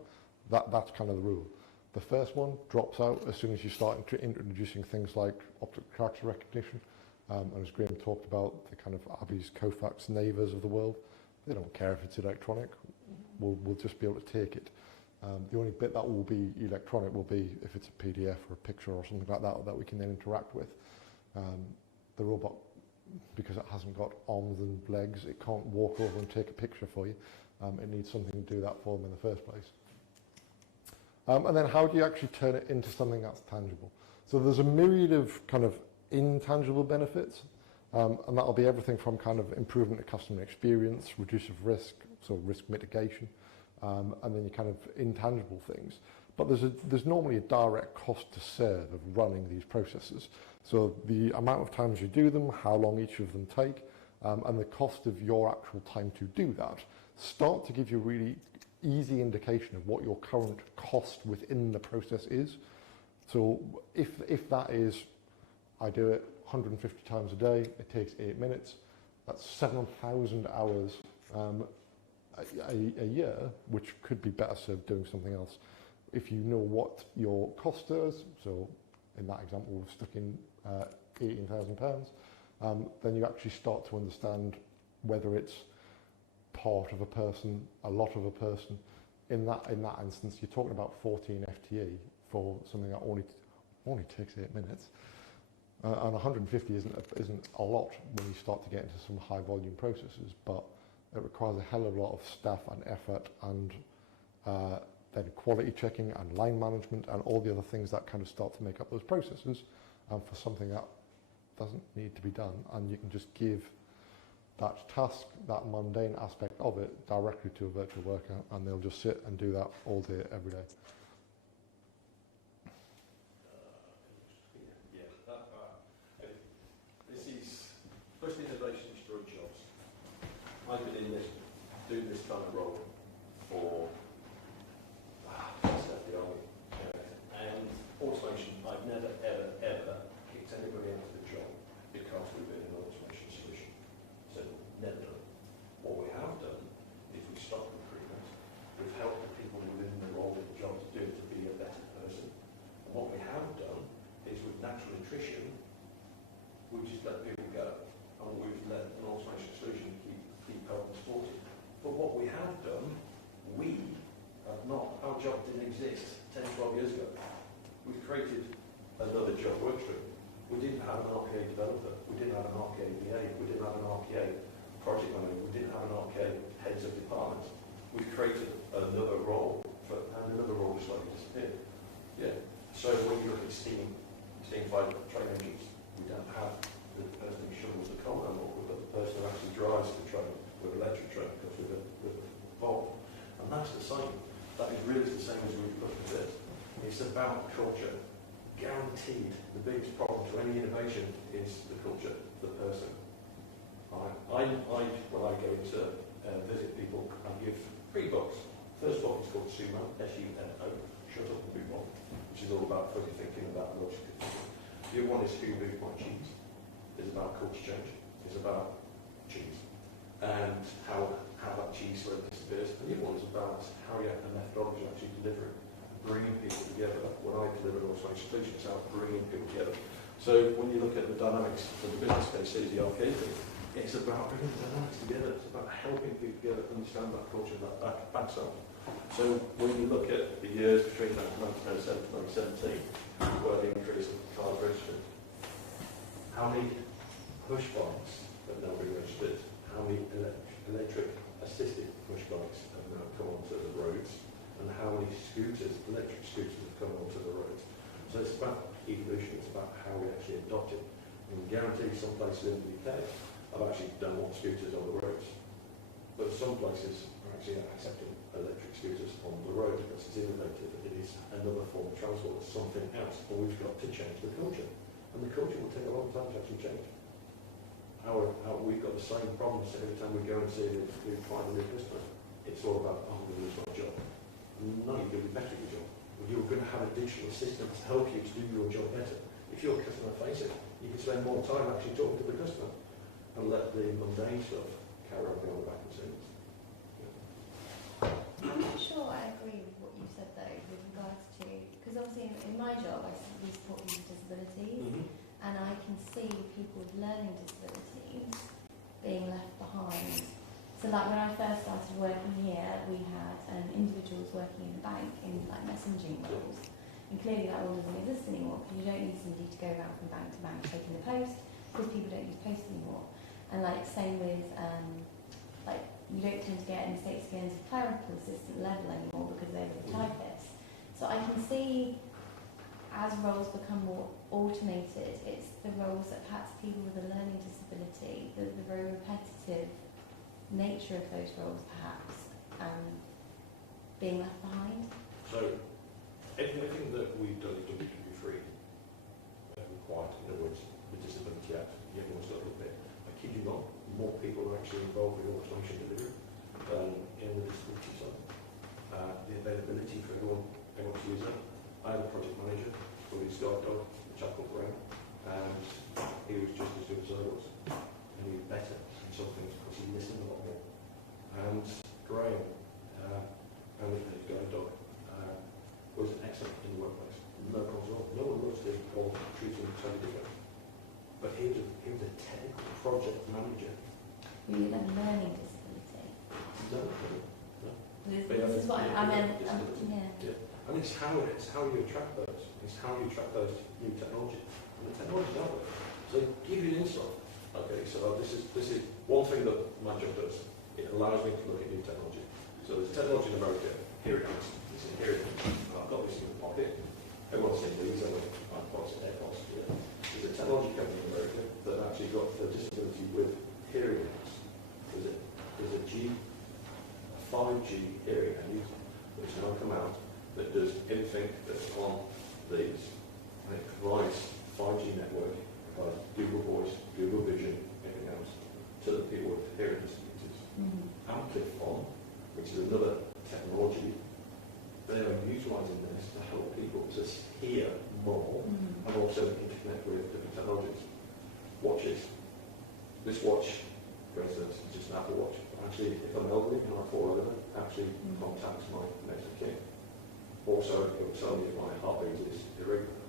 that's kind of the rule. The first one drops out as soon as you start introducing things like optical character recognition. And as Graham talked about, the kind of Abby's, Kofax, Navers of the world, they don't care if it's electronic. We'll just be able to take it. The only bit that will be electronic will be if it's a PDF or a picture or something like that that we can then interact with. The robot, because it hasn't got arms and legs, it can't walk over and take a picture for you. It needs something to do that for them in the first place. And then how do you actually turn it into something that's tangible? So there's a myriad of kind of intangible benefits, and that'll be everything from kind of improvement of customer experience, reduce of risk, so risk mitigation, and then your kind of intangible things. But there's normally a direct cost to serve of running these processes. So the amount of times you do them, how long each of them take, and the cost of your actual time to do that start to give you a really easy indication of what your current cost within the process is. So if that is, I do it 150 times a day, it takes 8 minutes, that's 7,000 hours a year, which could be better served doing something else. If you know what your cost is, so in that example we've stuck in £18,000, then you actually start to understand whether it's part of a person, a lot of a person. In that instance, you're talking about 14 FTE for something that only takes 8 minutes. And 150 isn't a lot when you start to get into some high volume processes, but it requires a hell of a lot of staff and effort and then quality checking and line management and all the other things that kind of start to make up those processes for something that doesn't need to be done. And you can just give that task, that mundane aspect of it, directly to a virtual worker, and they'll just sit and do that all day, every day. This is first innovation destroy jobs. I've been in this, doing this kind of role for the army, and automation. I've never ever kicked anybody out of the job because we've been an automation solution. So never done. What we have done is we stopped recruitment. We've helped the people within the role of the job to do to be a better person. And what we have done is with natural attrition, we just let people go, and we've let an automation solution keep helping support it. But what we have done, we have not, our job didn't exist 10, 12 years ago. We've created another job workstream. We didn't have an RPA developer, we didn't have an RPA BA, we didn't have an RPA project manager, we didn't have an RPA heads of departments. We've created another role, and another role just slightly disappeared. Yeah. So when you look at steam fired train engines, we don't have the person who shovels the coal anymore. We've got the person who actually drives the train with an electric train because we've a Volt. And that's the same. That is really the same as we look at this. It's about culture. Guaranteed, the biggest problem to any innovation is the culture, the person. When I go to visit people, I give 3 books. First book is called SUMO, S-U-M-O, Shut Up and Move On, which is all about fuzzy thinking, about logical thinking. The other one is Who Moved My Cheese. It's about culture change. It's about cheese and how that cheese slowly disappears. And the other one is about how you have the methodology of actually delivering, bringing people together. When I deliver an automation solution, it's about bringing people together. So when you look at the dynamics of the business case, the arcade thing, it's about bringing the dynamics together. It's about helping people together understand that culture, that backside. So when you look at the years between 1907 to 1917, where the increase of cars registered, how many push bikes have now been registered? How many electric assisted push bikes have now come onto the roads? And how many electric scooters have come onto the roads? So it's about evolution, it's about how we actually adopt it. And I guarantee some places in the UK have actually don't want scooters on the roads. But some places are actually accepting electric scooters on the road because it's innovative. It is another form of transport, it's something else. But we've got to change the culture. And the culture will take a long time to actually change. We've got the same problems every time we go and see we find a new customer. It's all about, I'm going to lose my job. No, you're going to be better at your job. You're going to have a digital assistant to help you to do your job better. If you're customer facing, you can spend more time actually talking to the customer and let the mundane stuff carry on behind the back of the scenes. I'm not sure I agree with what you said though, with regards to, because obviously in my job we support people with disabilities, and I can see people with learning disabilities being left behind. So like when I first started working here, we had individuals working in the bank in like messaging roles, and clearly that role doesn't exist anymore because you don't need somebody to go around from bank to bank taking the post because people don't use post anymore. And like same with like you don't tend to get any Agilisys Guernsey clerical assistant level anymore because they're the typists. So I can see as roles become more automated, it's the roles that perhaps people with a learning disability, the very repetitive nature of those roles perhaps being left behind. So everything that we've done is WW3 required. In other words, the Disability Act, everyone's got a little bit. I kid you not, more people are actually involved with automation delivery in the disability side. The availability for everyone to use it. I have a project manager for his guide dog, a chap called Graham, and he was just as good as I was. And he was better in some things because he listened a lot more. And Graham, and his guide dog, was excellent in the workplace. No problems at all. No one loves him or treats him totally different. But he was a technical who you then learning disability. Exactly. This is what I meant. Yeah. I mean, it's how you attract those. It's how you attract those new technology. And the technology's out there. So give you an insight. Okay, so this is one thing that my job does. It allows me to look at new technology. So there's technology in America. Here it is. Here it is. I've got this in the pocket. Everyone's seen these. I've got some AirPods here. There's a technology company in America that actually got for disability with hearing aids. There's a 5G hearing aid which has now come out that does anything that's on these, and it provides 5G network, Google Voice, Google Vision, anything else, to the people with hearing disabilities. Amplifon, which is another technology, they are utilising this to help people to hear more and also interconnect with different technologies. Watches. This watch, for instance, is just an Apple Watch. Actually, if I'm elderly and I fall over, actually contacts my next of kin. Also, it will tell me if my heartbeat is irregular.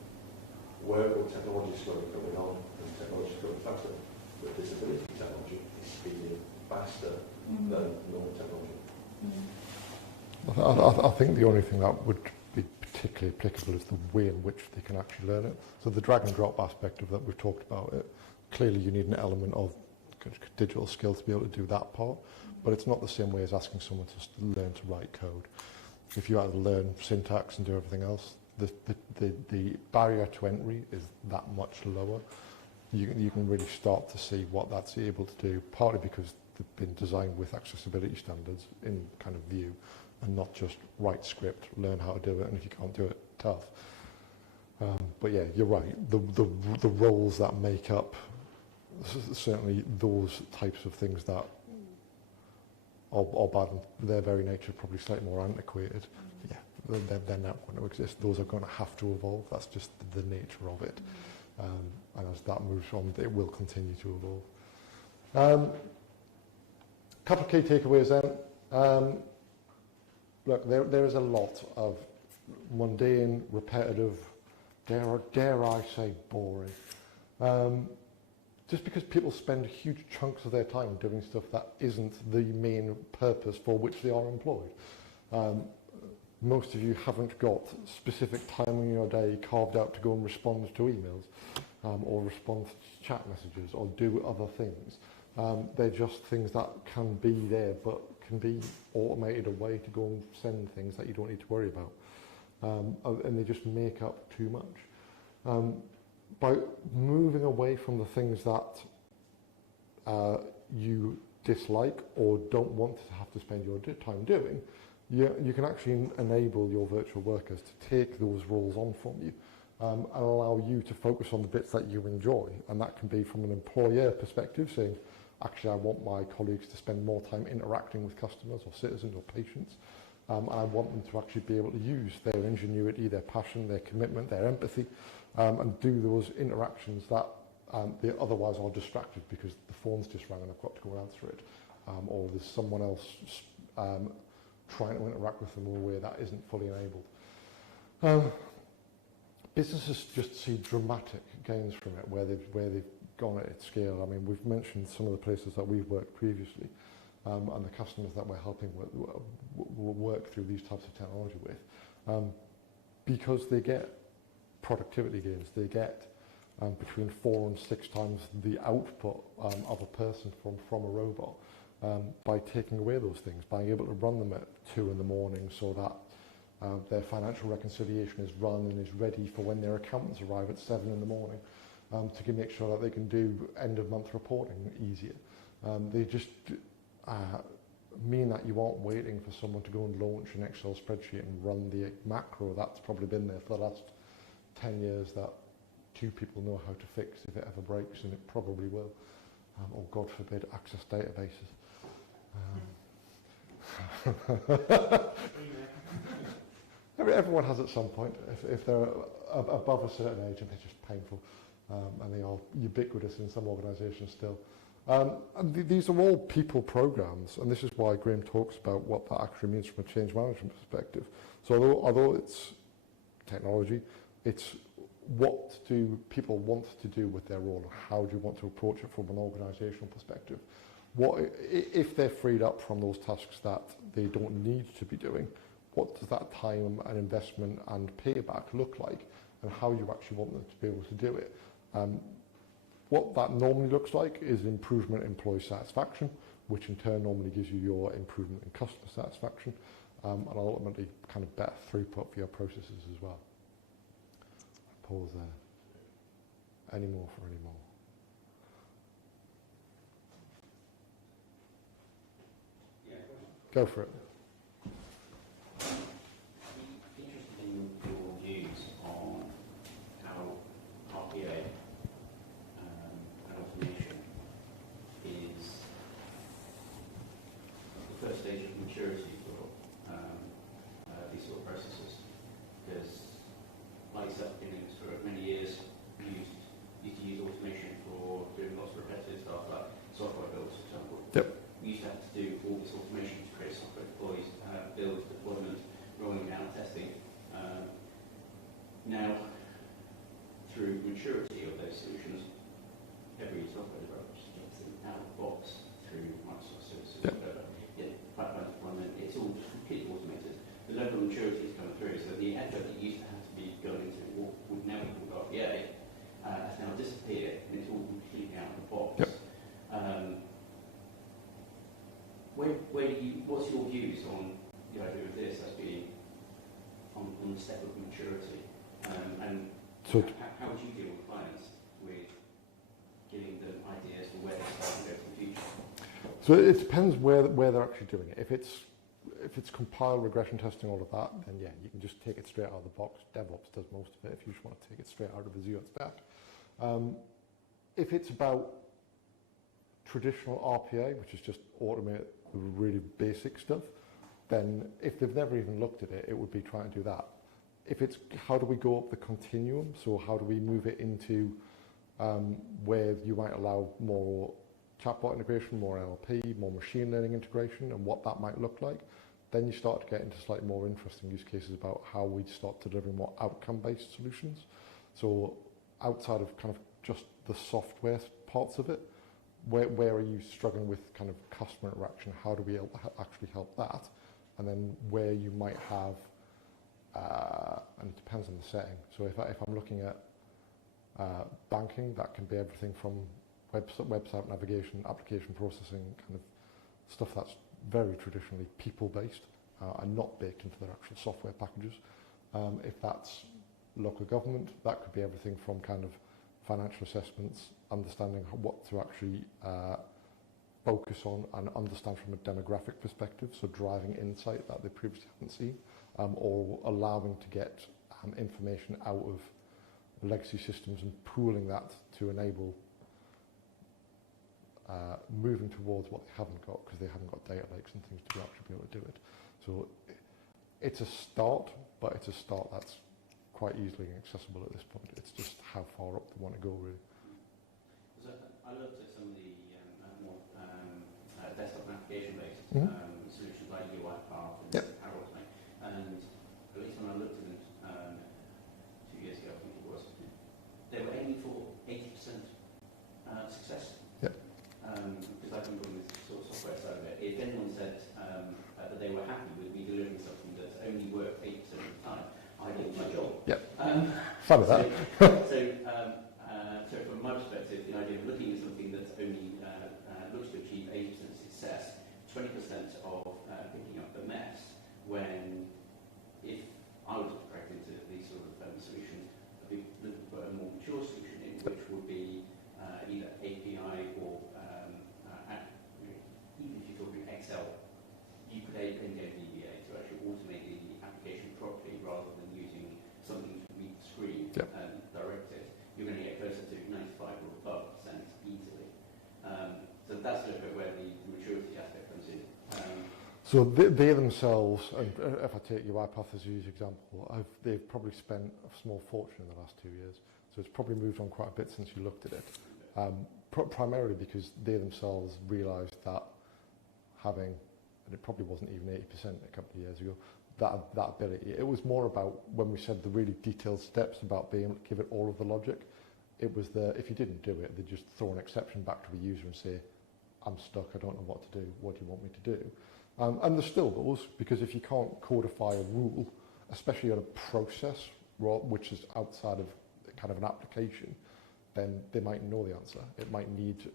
Wearable technology is slowly coming on, and technology is coming faster. But disability technology is speeding faster than normal technology. I think the only thing that would be particularly applicable is the way in which they can actually learn it. So the drag and drop aspect of that we've talked about it. Clearly, you need an element of digital skill to be able to do that part, but it's not the same way as asking someone to learn to write code. If you either learn syntax and do everything else, the barrier to entry is that much lower. You can really start to see what that's able to do, partly because they've been designed with accessibility standards in kind of view, and not just write script, learn how to do it, and if you can't do it, tough. But yeah, you're right. The roles that make up certainly those types of things that are by their very nature probably slightly more antiquated. Yeah, they're not going to exist. Those are going to have to evolve. That's just the nature of it. And as that moves on, it will continue to evolve. Couple of key takeaways then. Look, there is a lot of mundane, repetitive, dare I say, boring. Just because people spend huge chunks of their time doing stuff that isn't the main purpose for which they are employed. Most of you haven't got specific time in your day carved out to go and respond to emails, or respond to chat messages, or do other things. They're just things that can be there, but can be automated away to go and send things that you don't need to worry about. And they just make up too much. By moving away from the things that you dislike or don't want to have to spend your time doing, you can actually enable your virtual workers to take those roles on from you, and allow you to focus on the bits that you enjoy. And that can be from an employer perspective, saying, actually, I want my colleagues to spend more time interacting with customers or citizens or patients, and I want them to actually be able to use their ingenuity, their passion, their commitment, their empathy, and do those interactions that they otherwise are distracted because the phone's just rang and I've got to go and answer it, or there's someone else trying to interact with them in a way that isn't fully enabled. Businesses just see dramatic gains from it where they've gone at its scale. I mean, we've mentioned some of the places that we've worked previously, and the customers that we're helping work through these types of technology with, because they get productivity gains. They get between 4 and 6 times the output of a person from a robot by taking away those things, being able to run them at 2 in the morning so that their financial reconciliation is run and is ready for when their accountants arrive at 7 in the morning, to make sure that they can do end of month reporting easier. They just mean that you aren't waiting for someone to go and launch an Excel spreadsheet and run the macro that's probably been there for the last 10 years that 2 people know how to fix if it ever breaks, and it probably will. Or God forbid, access databases. Everyone has at some point, if they're above a certain age, and they're just painful, and they are ubiquitous in some organisations still. And these are all people programs, and this is why Graham talks about what that actually means from a change management perspective. So although it's technology, it's what do people want to do with their role, and how do you want to approach it from an organisational perspective. If they're freed up from those tasks that they don't need to be doing, what does that time and investment and payback look like, and how you actually want them to be able to do it? What that normally looks like is improvement in employee satisfaction, which in turn normally gives you your improvement in customer satisfaction, and ultimately kind of better throughput for your processes as well. Pause there. Any more for any more? Go for it. Be interested in your views on how RPA and automation is the first stage of maturity for these sort of processes. Because, like yourself, been in this for many years, used to use automation for doing lots of repetitive stuff like software builds, for example. Yep. We used to have to do all this automation to create software deploys, build, deployment, rolling out, testing. Now, through maturity of those solutions, every software developer just gets them out of the box through Microsoft services, whatever. Pipeline deployment, it's all completely automated. The level of maturity is coming through, so the effort that used to have to be going into what would now be called RPA has now disappeared, and it's all completely out of the box. Yep. What's your views on the idea of this as being on the step of maturity? And So how would you deal with clients with giving them ideas for where they're starting to go to the future? So it depends where they're actually doing it. If it's compile, regression testing, all of that, then yeah, you can just take it straight out of the box. DevOps does most of it. If you just want to take it straight out of Azure stack. If it's about traditional RPA, which is just automate the really basic stuff, then if they've never even looked at it, it would be trying to do that. If it's how do we go up the continuum, so how do we move it into where you might allow more chatbot integration, more NLP, more machine learning integration, and what that might look like, then you start to get into slightly more interesting use cases about how we start delivering more outcome-based solutions. So outside of kind of just the software parts of it, where are you struggling with kind of customer interaction? How do we actually help that? And then where you might have, and it depends on the setting. So if I'm looking at banking, that can be everything from website navigation, application processing, kind of stuff that's very traditionally people-based and not baked into their actual software packages. If that's local government, that could be everything from kind of financial assessments, understanding what to actually focus on and understand from a demographic perspective, so driving insight that they previously haven't seen, or allowing to get information out of legacy systems and pooling that to enable moving towards what they haven't got, because they haven't got data lakes and things to actually be able to do it. So it's a start, but it's a start that's quite easily accessible at this point. It's just how far up they want to go, really. So I looked at some of the more desktop application-based solutions like UiPath and Power Automate, and at least when I looked at them 2 years ago, I think it was, they were aiming for 80% success. Because I've been doing this sort of software side of it. If anyone said that they were happy with me delivering something that's only worked 80% of the time, I did my job. Fun with that. So from my perspective, the idea of looking at something that's only looks to achieve 80% success, 20% of picking up the mess, when if I was to crack into these sort of solutions, I'd be looking for a more mature solution in which would be either API or even if you're talking Excel, you could engage VBA to actually automate the application properly rather than using something to read the screen and direct it. You're going to get closer to 95 or above % easily. So that's a little bit where the maturity aspect comes in. So they themselves, and if I take UiPath as a use example, they've probably spent a small fortune in the last 2 years. So it's probably moved on quite a bit since you looked at it. Primarily because they themselves realised that having, and it probably wasn't even 80% a couple of years ago, that ability. It was more about when we said the really detailed steps about being able to give it all of the logic. It was if you didn't do it, they'd just throw an exception back to the user and say, I'm stuck, I don't know what to do, what do you want me to do? And there's still those, because if you can't codify a rule, especially on a process, which is outside of kind of an application, then they might know the answer. It might need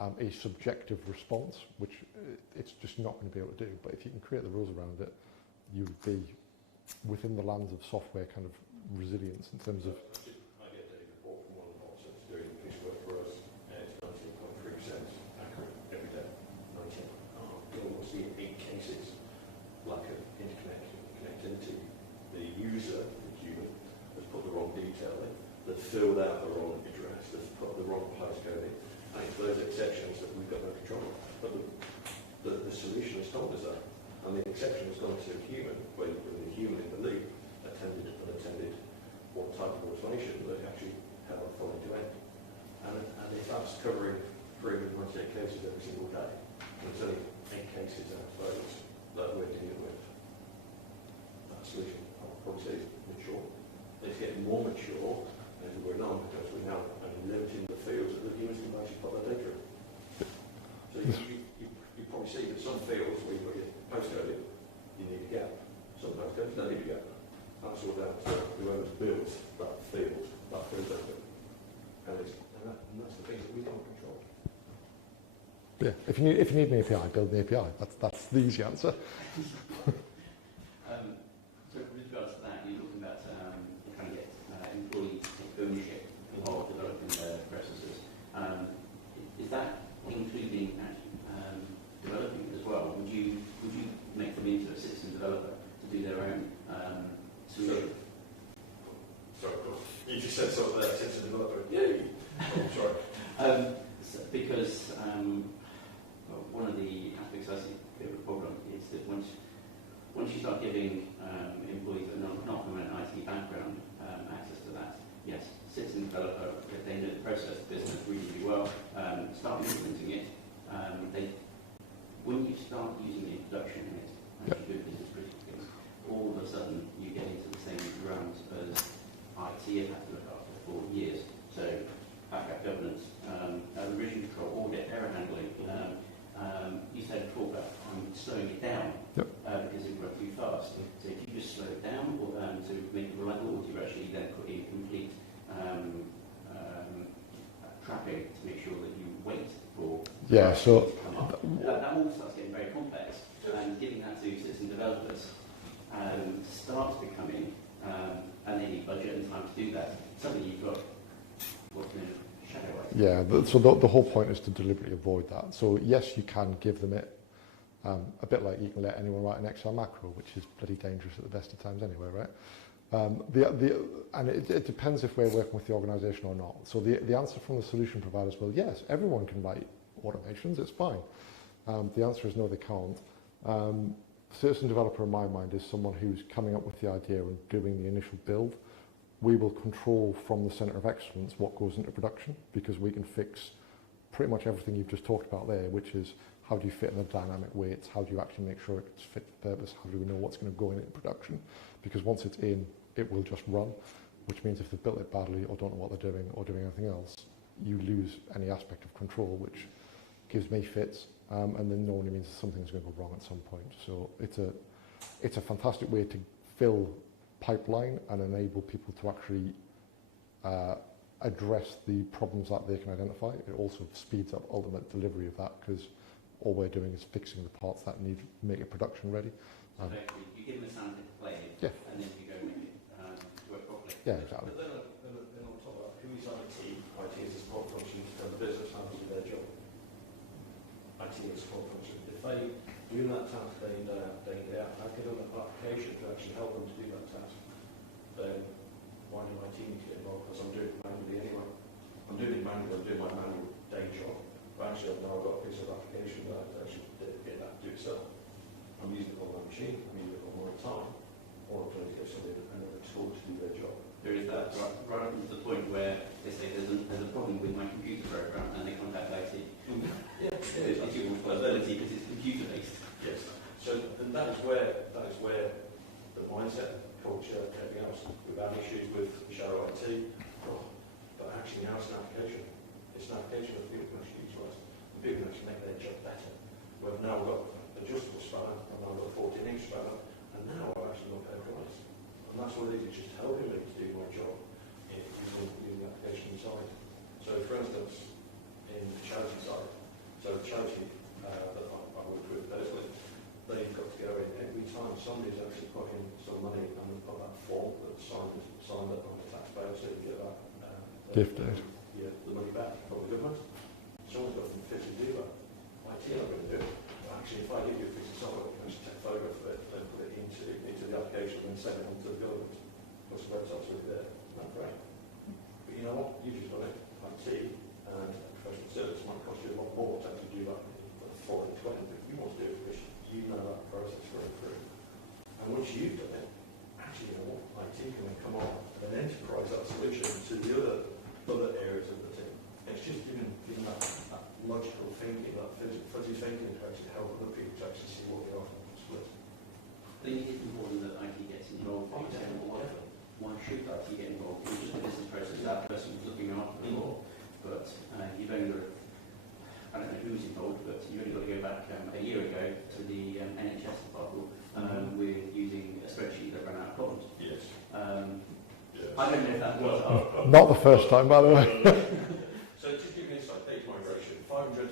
a subjective response, which it's just not going to be able to do. But if you can create the rules around it, you'd be within the lands of software kind of resilience in terms of... I get a report from one of the officers doing piece work for us, and it's 19.3% accurate every day. 19. Oh, God, what's the 8 cases? Lack of connectivity. The user, the human, has put the wrong detail in, they've filled out the wrong address, they've put the wrong postcode in. And it's those exceptions that we've got no control of. But the solution has told us that. And the exception has gone to a human, when the human in the loop attended, unattended, what type of automation that actually held from end to end. And if that's covering 398 cases every single day, there's only 8 cases out of those that we're dealing with. That solution, I would probably say, is mature. It's getting more mature as we're on, because we're now limiting the fields that the humans can actually put their data in. So you probably see that some fields where you've got your postcode in, you need a gap. Some postcodes don't need a gap. That's all down to whoever's built that field open. And that's the thing that we can't control. Yeah, if you need an API, build an API. That's the easy answer. So with regards to that, you're talking about trying to get employee ownership of developing their processes. Is that including developing as well? Would you make them into a citizen developer to do their own solution? Sorry, you just said something there, citizen developer. Yay! Oh, sorry. Because one of the aspects I see of the problem is that once you start giving employees that are not from an IT background access to that, yes, citizen developer, if they know the process of business really, really well, start implementing it. When you start using the introduction in it, and you do business critical things, all of a sudden you get into the same realms as IT have had to look after for years. So backup governance, revision control, audit, error handling. You said before about slowing it down because it went too fast. So if you just slow it down or to make it reliable, or do you actually then put in complete trapping to make sure that you wait for so to come up? That all starts getting very complex, and giving that to citizen developers starts becoming, and they need budget and time to do that, something you've got what's known as shadow IT. Yeah, so the whole point is to deliberately avoid that. So yes, you can give them it, a bit like you can let anyone write an Excel macro, which is bloody dangerous at the best of times anyway, right? And it depends if we're working with the organisation or not. So the answer from the solution providers, well, yes, everyone can write automations, it's fine. The answer is no, they can't. Citizen developer in my mind is someone who's coming up with the idea and doing the initial build. We will control from the centre of excellence what goes into production, because we can fix pretty much everything you've just talked about there, which is how do you fit in the dynamic weights, how do you actually make sure it's fit for purpose, how do we know what's going to go in production, because once it's in, it will just run, which means if they've built it badly or don't know what they're doing or doing anything else, you lose any aspect of control, which gives me fits, and then normally means something's going to go wrong at some point. So it's a fantastic way to fill pipeline and enable people to actually address the problems that they can identify. It also speeds up ultimate delivery of that, because all we're doing is fixing the parts that need to make it production ready. So you give them something to play with, and then you go make it work properly. Yeah, exactly. But then on top of that, who is IT? IT is a support function, and the business has to do their job. IT is a support function. If they do that task day in, day out, I give them an application to actually help them to do that task, then why do IT need to get involved? Because I'm doing it manually anyway. I'm doing it manually, I'm doing my manual day job. But actually, now I've got a piece of application that I actually get that to do itself. I'm using it on my machine, I'm using it on my time, or I'm trying to get somebody another tool to do their job. There is that right up to the point where they say there's a problem with my computer program, and they contact IT. Yeah, it is. It's your responsibility because it's computer based. Yes. So and that is where the mindset, culture, everything else. We've had issues with shadow IT, but actually now it's an application. It's an application that people can actually utilize. And people can actually make their what it is, it's just helping me to do my job in the application side. So for instance, in the charity side, so the charity that I work with personally, they've got to go in every time somebody's actually put in some money and put that form that's signed up on the taxpayer so you get that Gifted. yeah, the money back from the government. Someone's got to fit to do that. IT are not going to do it. But actually, if I give you a piece of software, you can just take a photograph of it and put it into the application and send it on to the government. Plus the website's already there. That's great. But you know what? You've just got it. IT and professional service might cost you a lot more to actually do that for the 20. But you want to do it because you know that process going through. And once you've done it, actually, you know what? IT can then come on and enterprise that solution to the other areas of the team. It's just giving that logical thinking, that fuzzy thinking to actually help other people to actually see what they are split. I think it is important that IT gets involved. For example, why should IT get involved? It's just a business process, that person is looking after the law. But you've only got to, I don't know who's involved, but you've only got to go back a year ago to the NHS department with using a spreadsheet that ran out of columns. Yes. I don't know if that was Not the first time, by the way. So just give you an insight, data migration, 500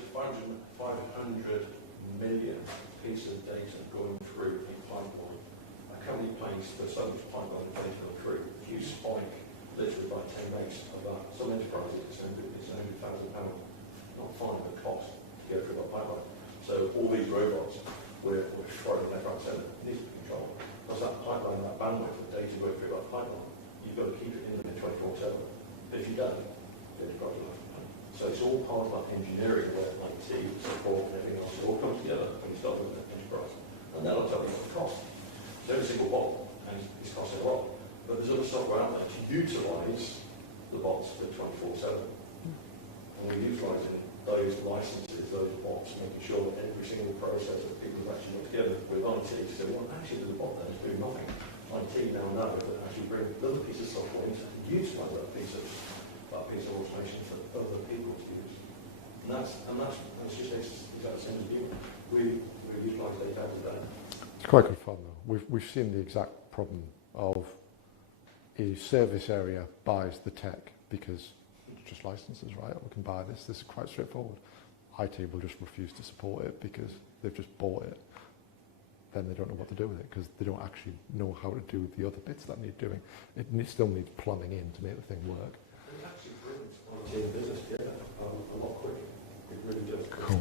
million pieces of data going through a pipeline. A company pays for so much pipeline of data going through. If you spike literally by 10 megs of that, some enterprises it's £100,000, not fine, but cost to go through that pipeline. So all these robots we're throwing left, right, centre needs to be controlled. Because that pipeline, that bandwidth of data going through that pipeline, you've got to keep it in there 24/7. But if you don't, then you've got to left. So it's all part of that engineering where IT, support and everything else, it all comes together when you start with an enterprise. And that'll tell you what it costs. It's every single bot, and it's costing a lot. But there's other software out there to utilise the bots for 24/7. And we're utilising those licenses, those bots, making sure that every single process that people have actually put together with IT to say, well, actually there's a bot there that's doing nothing. IT now know that actually bring another piece of software in to utilise that piece of automation for other people to use. And that's just exactly the same as you. We utilise data every day. It's quite good fun though. We've seen the exact problem of a service area buys the tech because it's just licenses, right? We can buy this. This is quite straightforward. IT will just refuse to support it because they've just bought it. Then they don't know what to do with it because they don't actually know how to do the other bits that need doing. It still needs plumbing in to make the thing work. It actually brings IT and business together a lot quicker. It really does. Cool.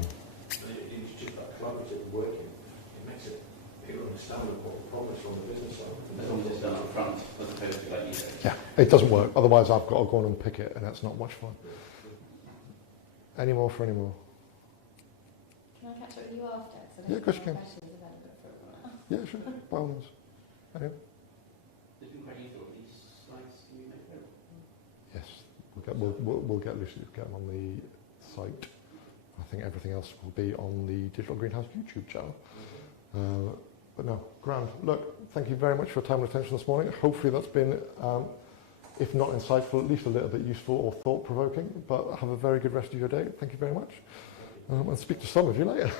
It's just that collaborative working. It makes it, people understand what the problem is from the business side. as long as it's done up front, as opposed to like you said. Yeah, it doesn't work. Otherwise, I've got to go and unpick it, and that's not much fun. Any more for any more? Can I catch up with you after? Yeah, of course you can. Questions available for everyone else. Yeah, sure. By all means. Anyway? It's been quite useful. These slides can you make available? Yes. We'll get Lucy to get them on the site. I think everything else will be on the Digital Greenhouse YouTube channel. But no, grand. Look, thank you very much for your time and attention this morning. Hopefully that's been, if not insightful, at least a little bit useful or thought-provoking. But have a very good rest of your day. Thank you very much. And speak to some of you later.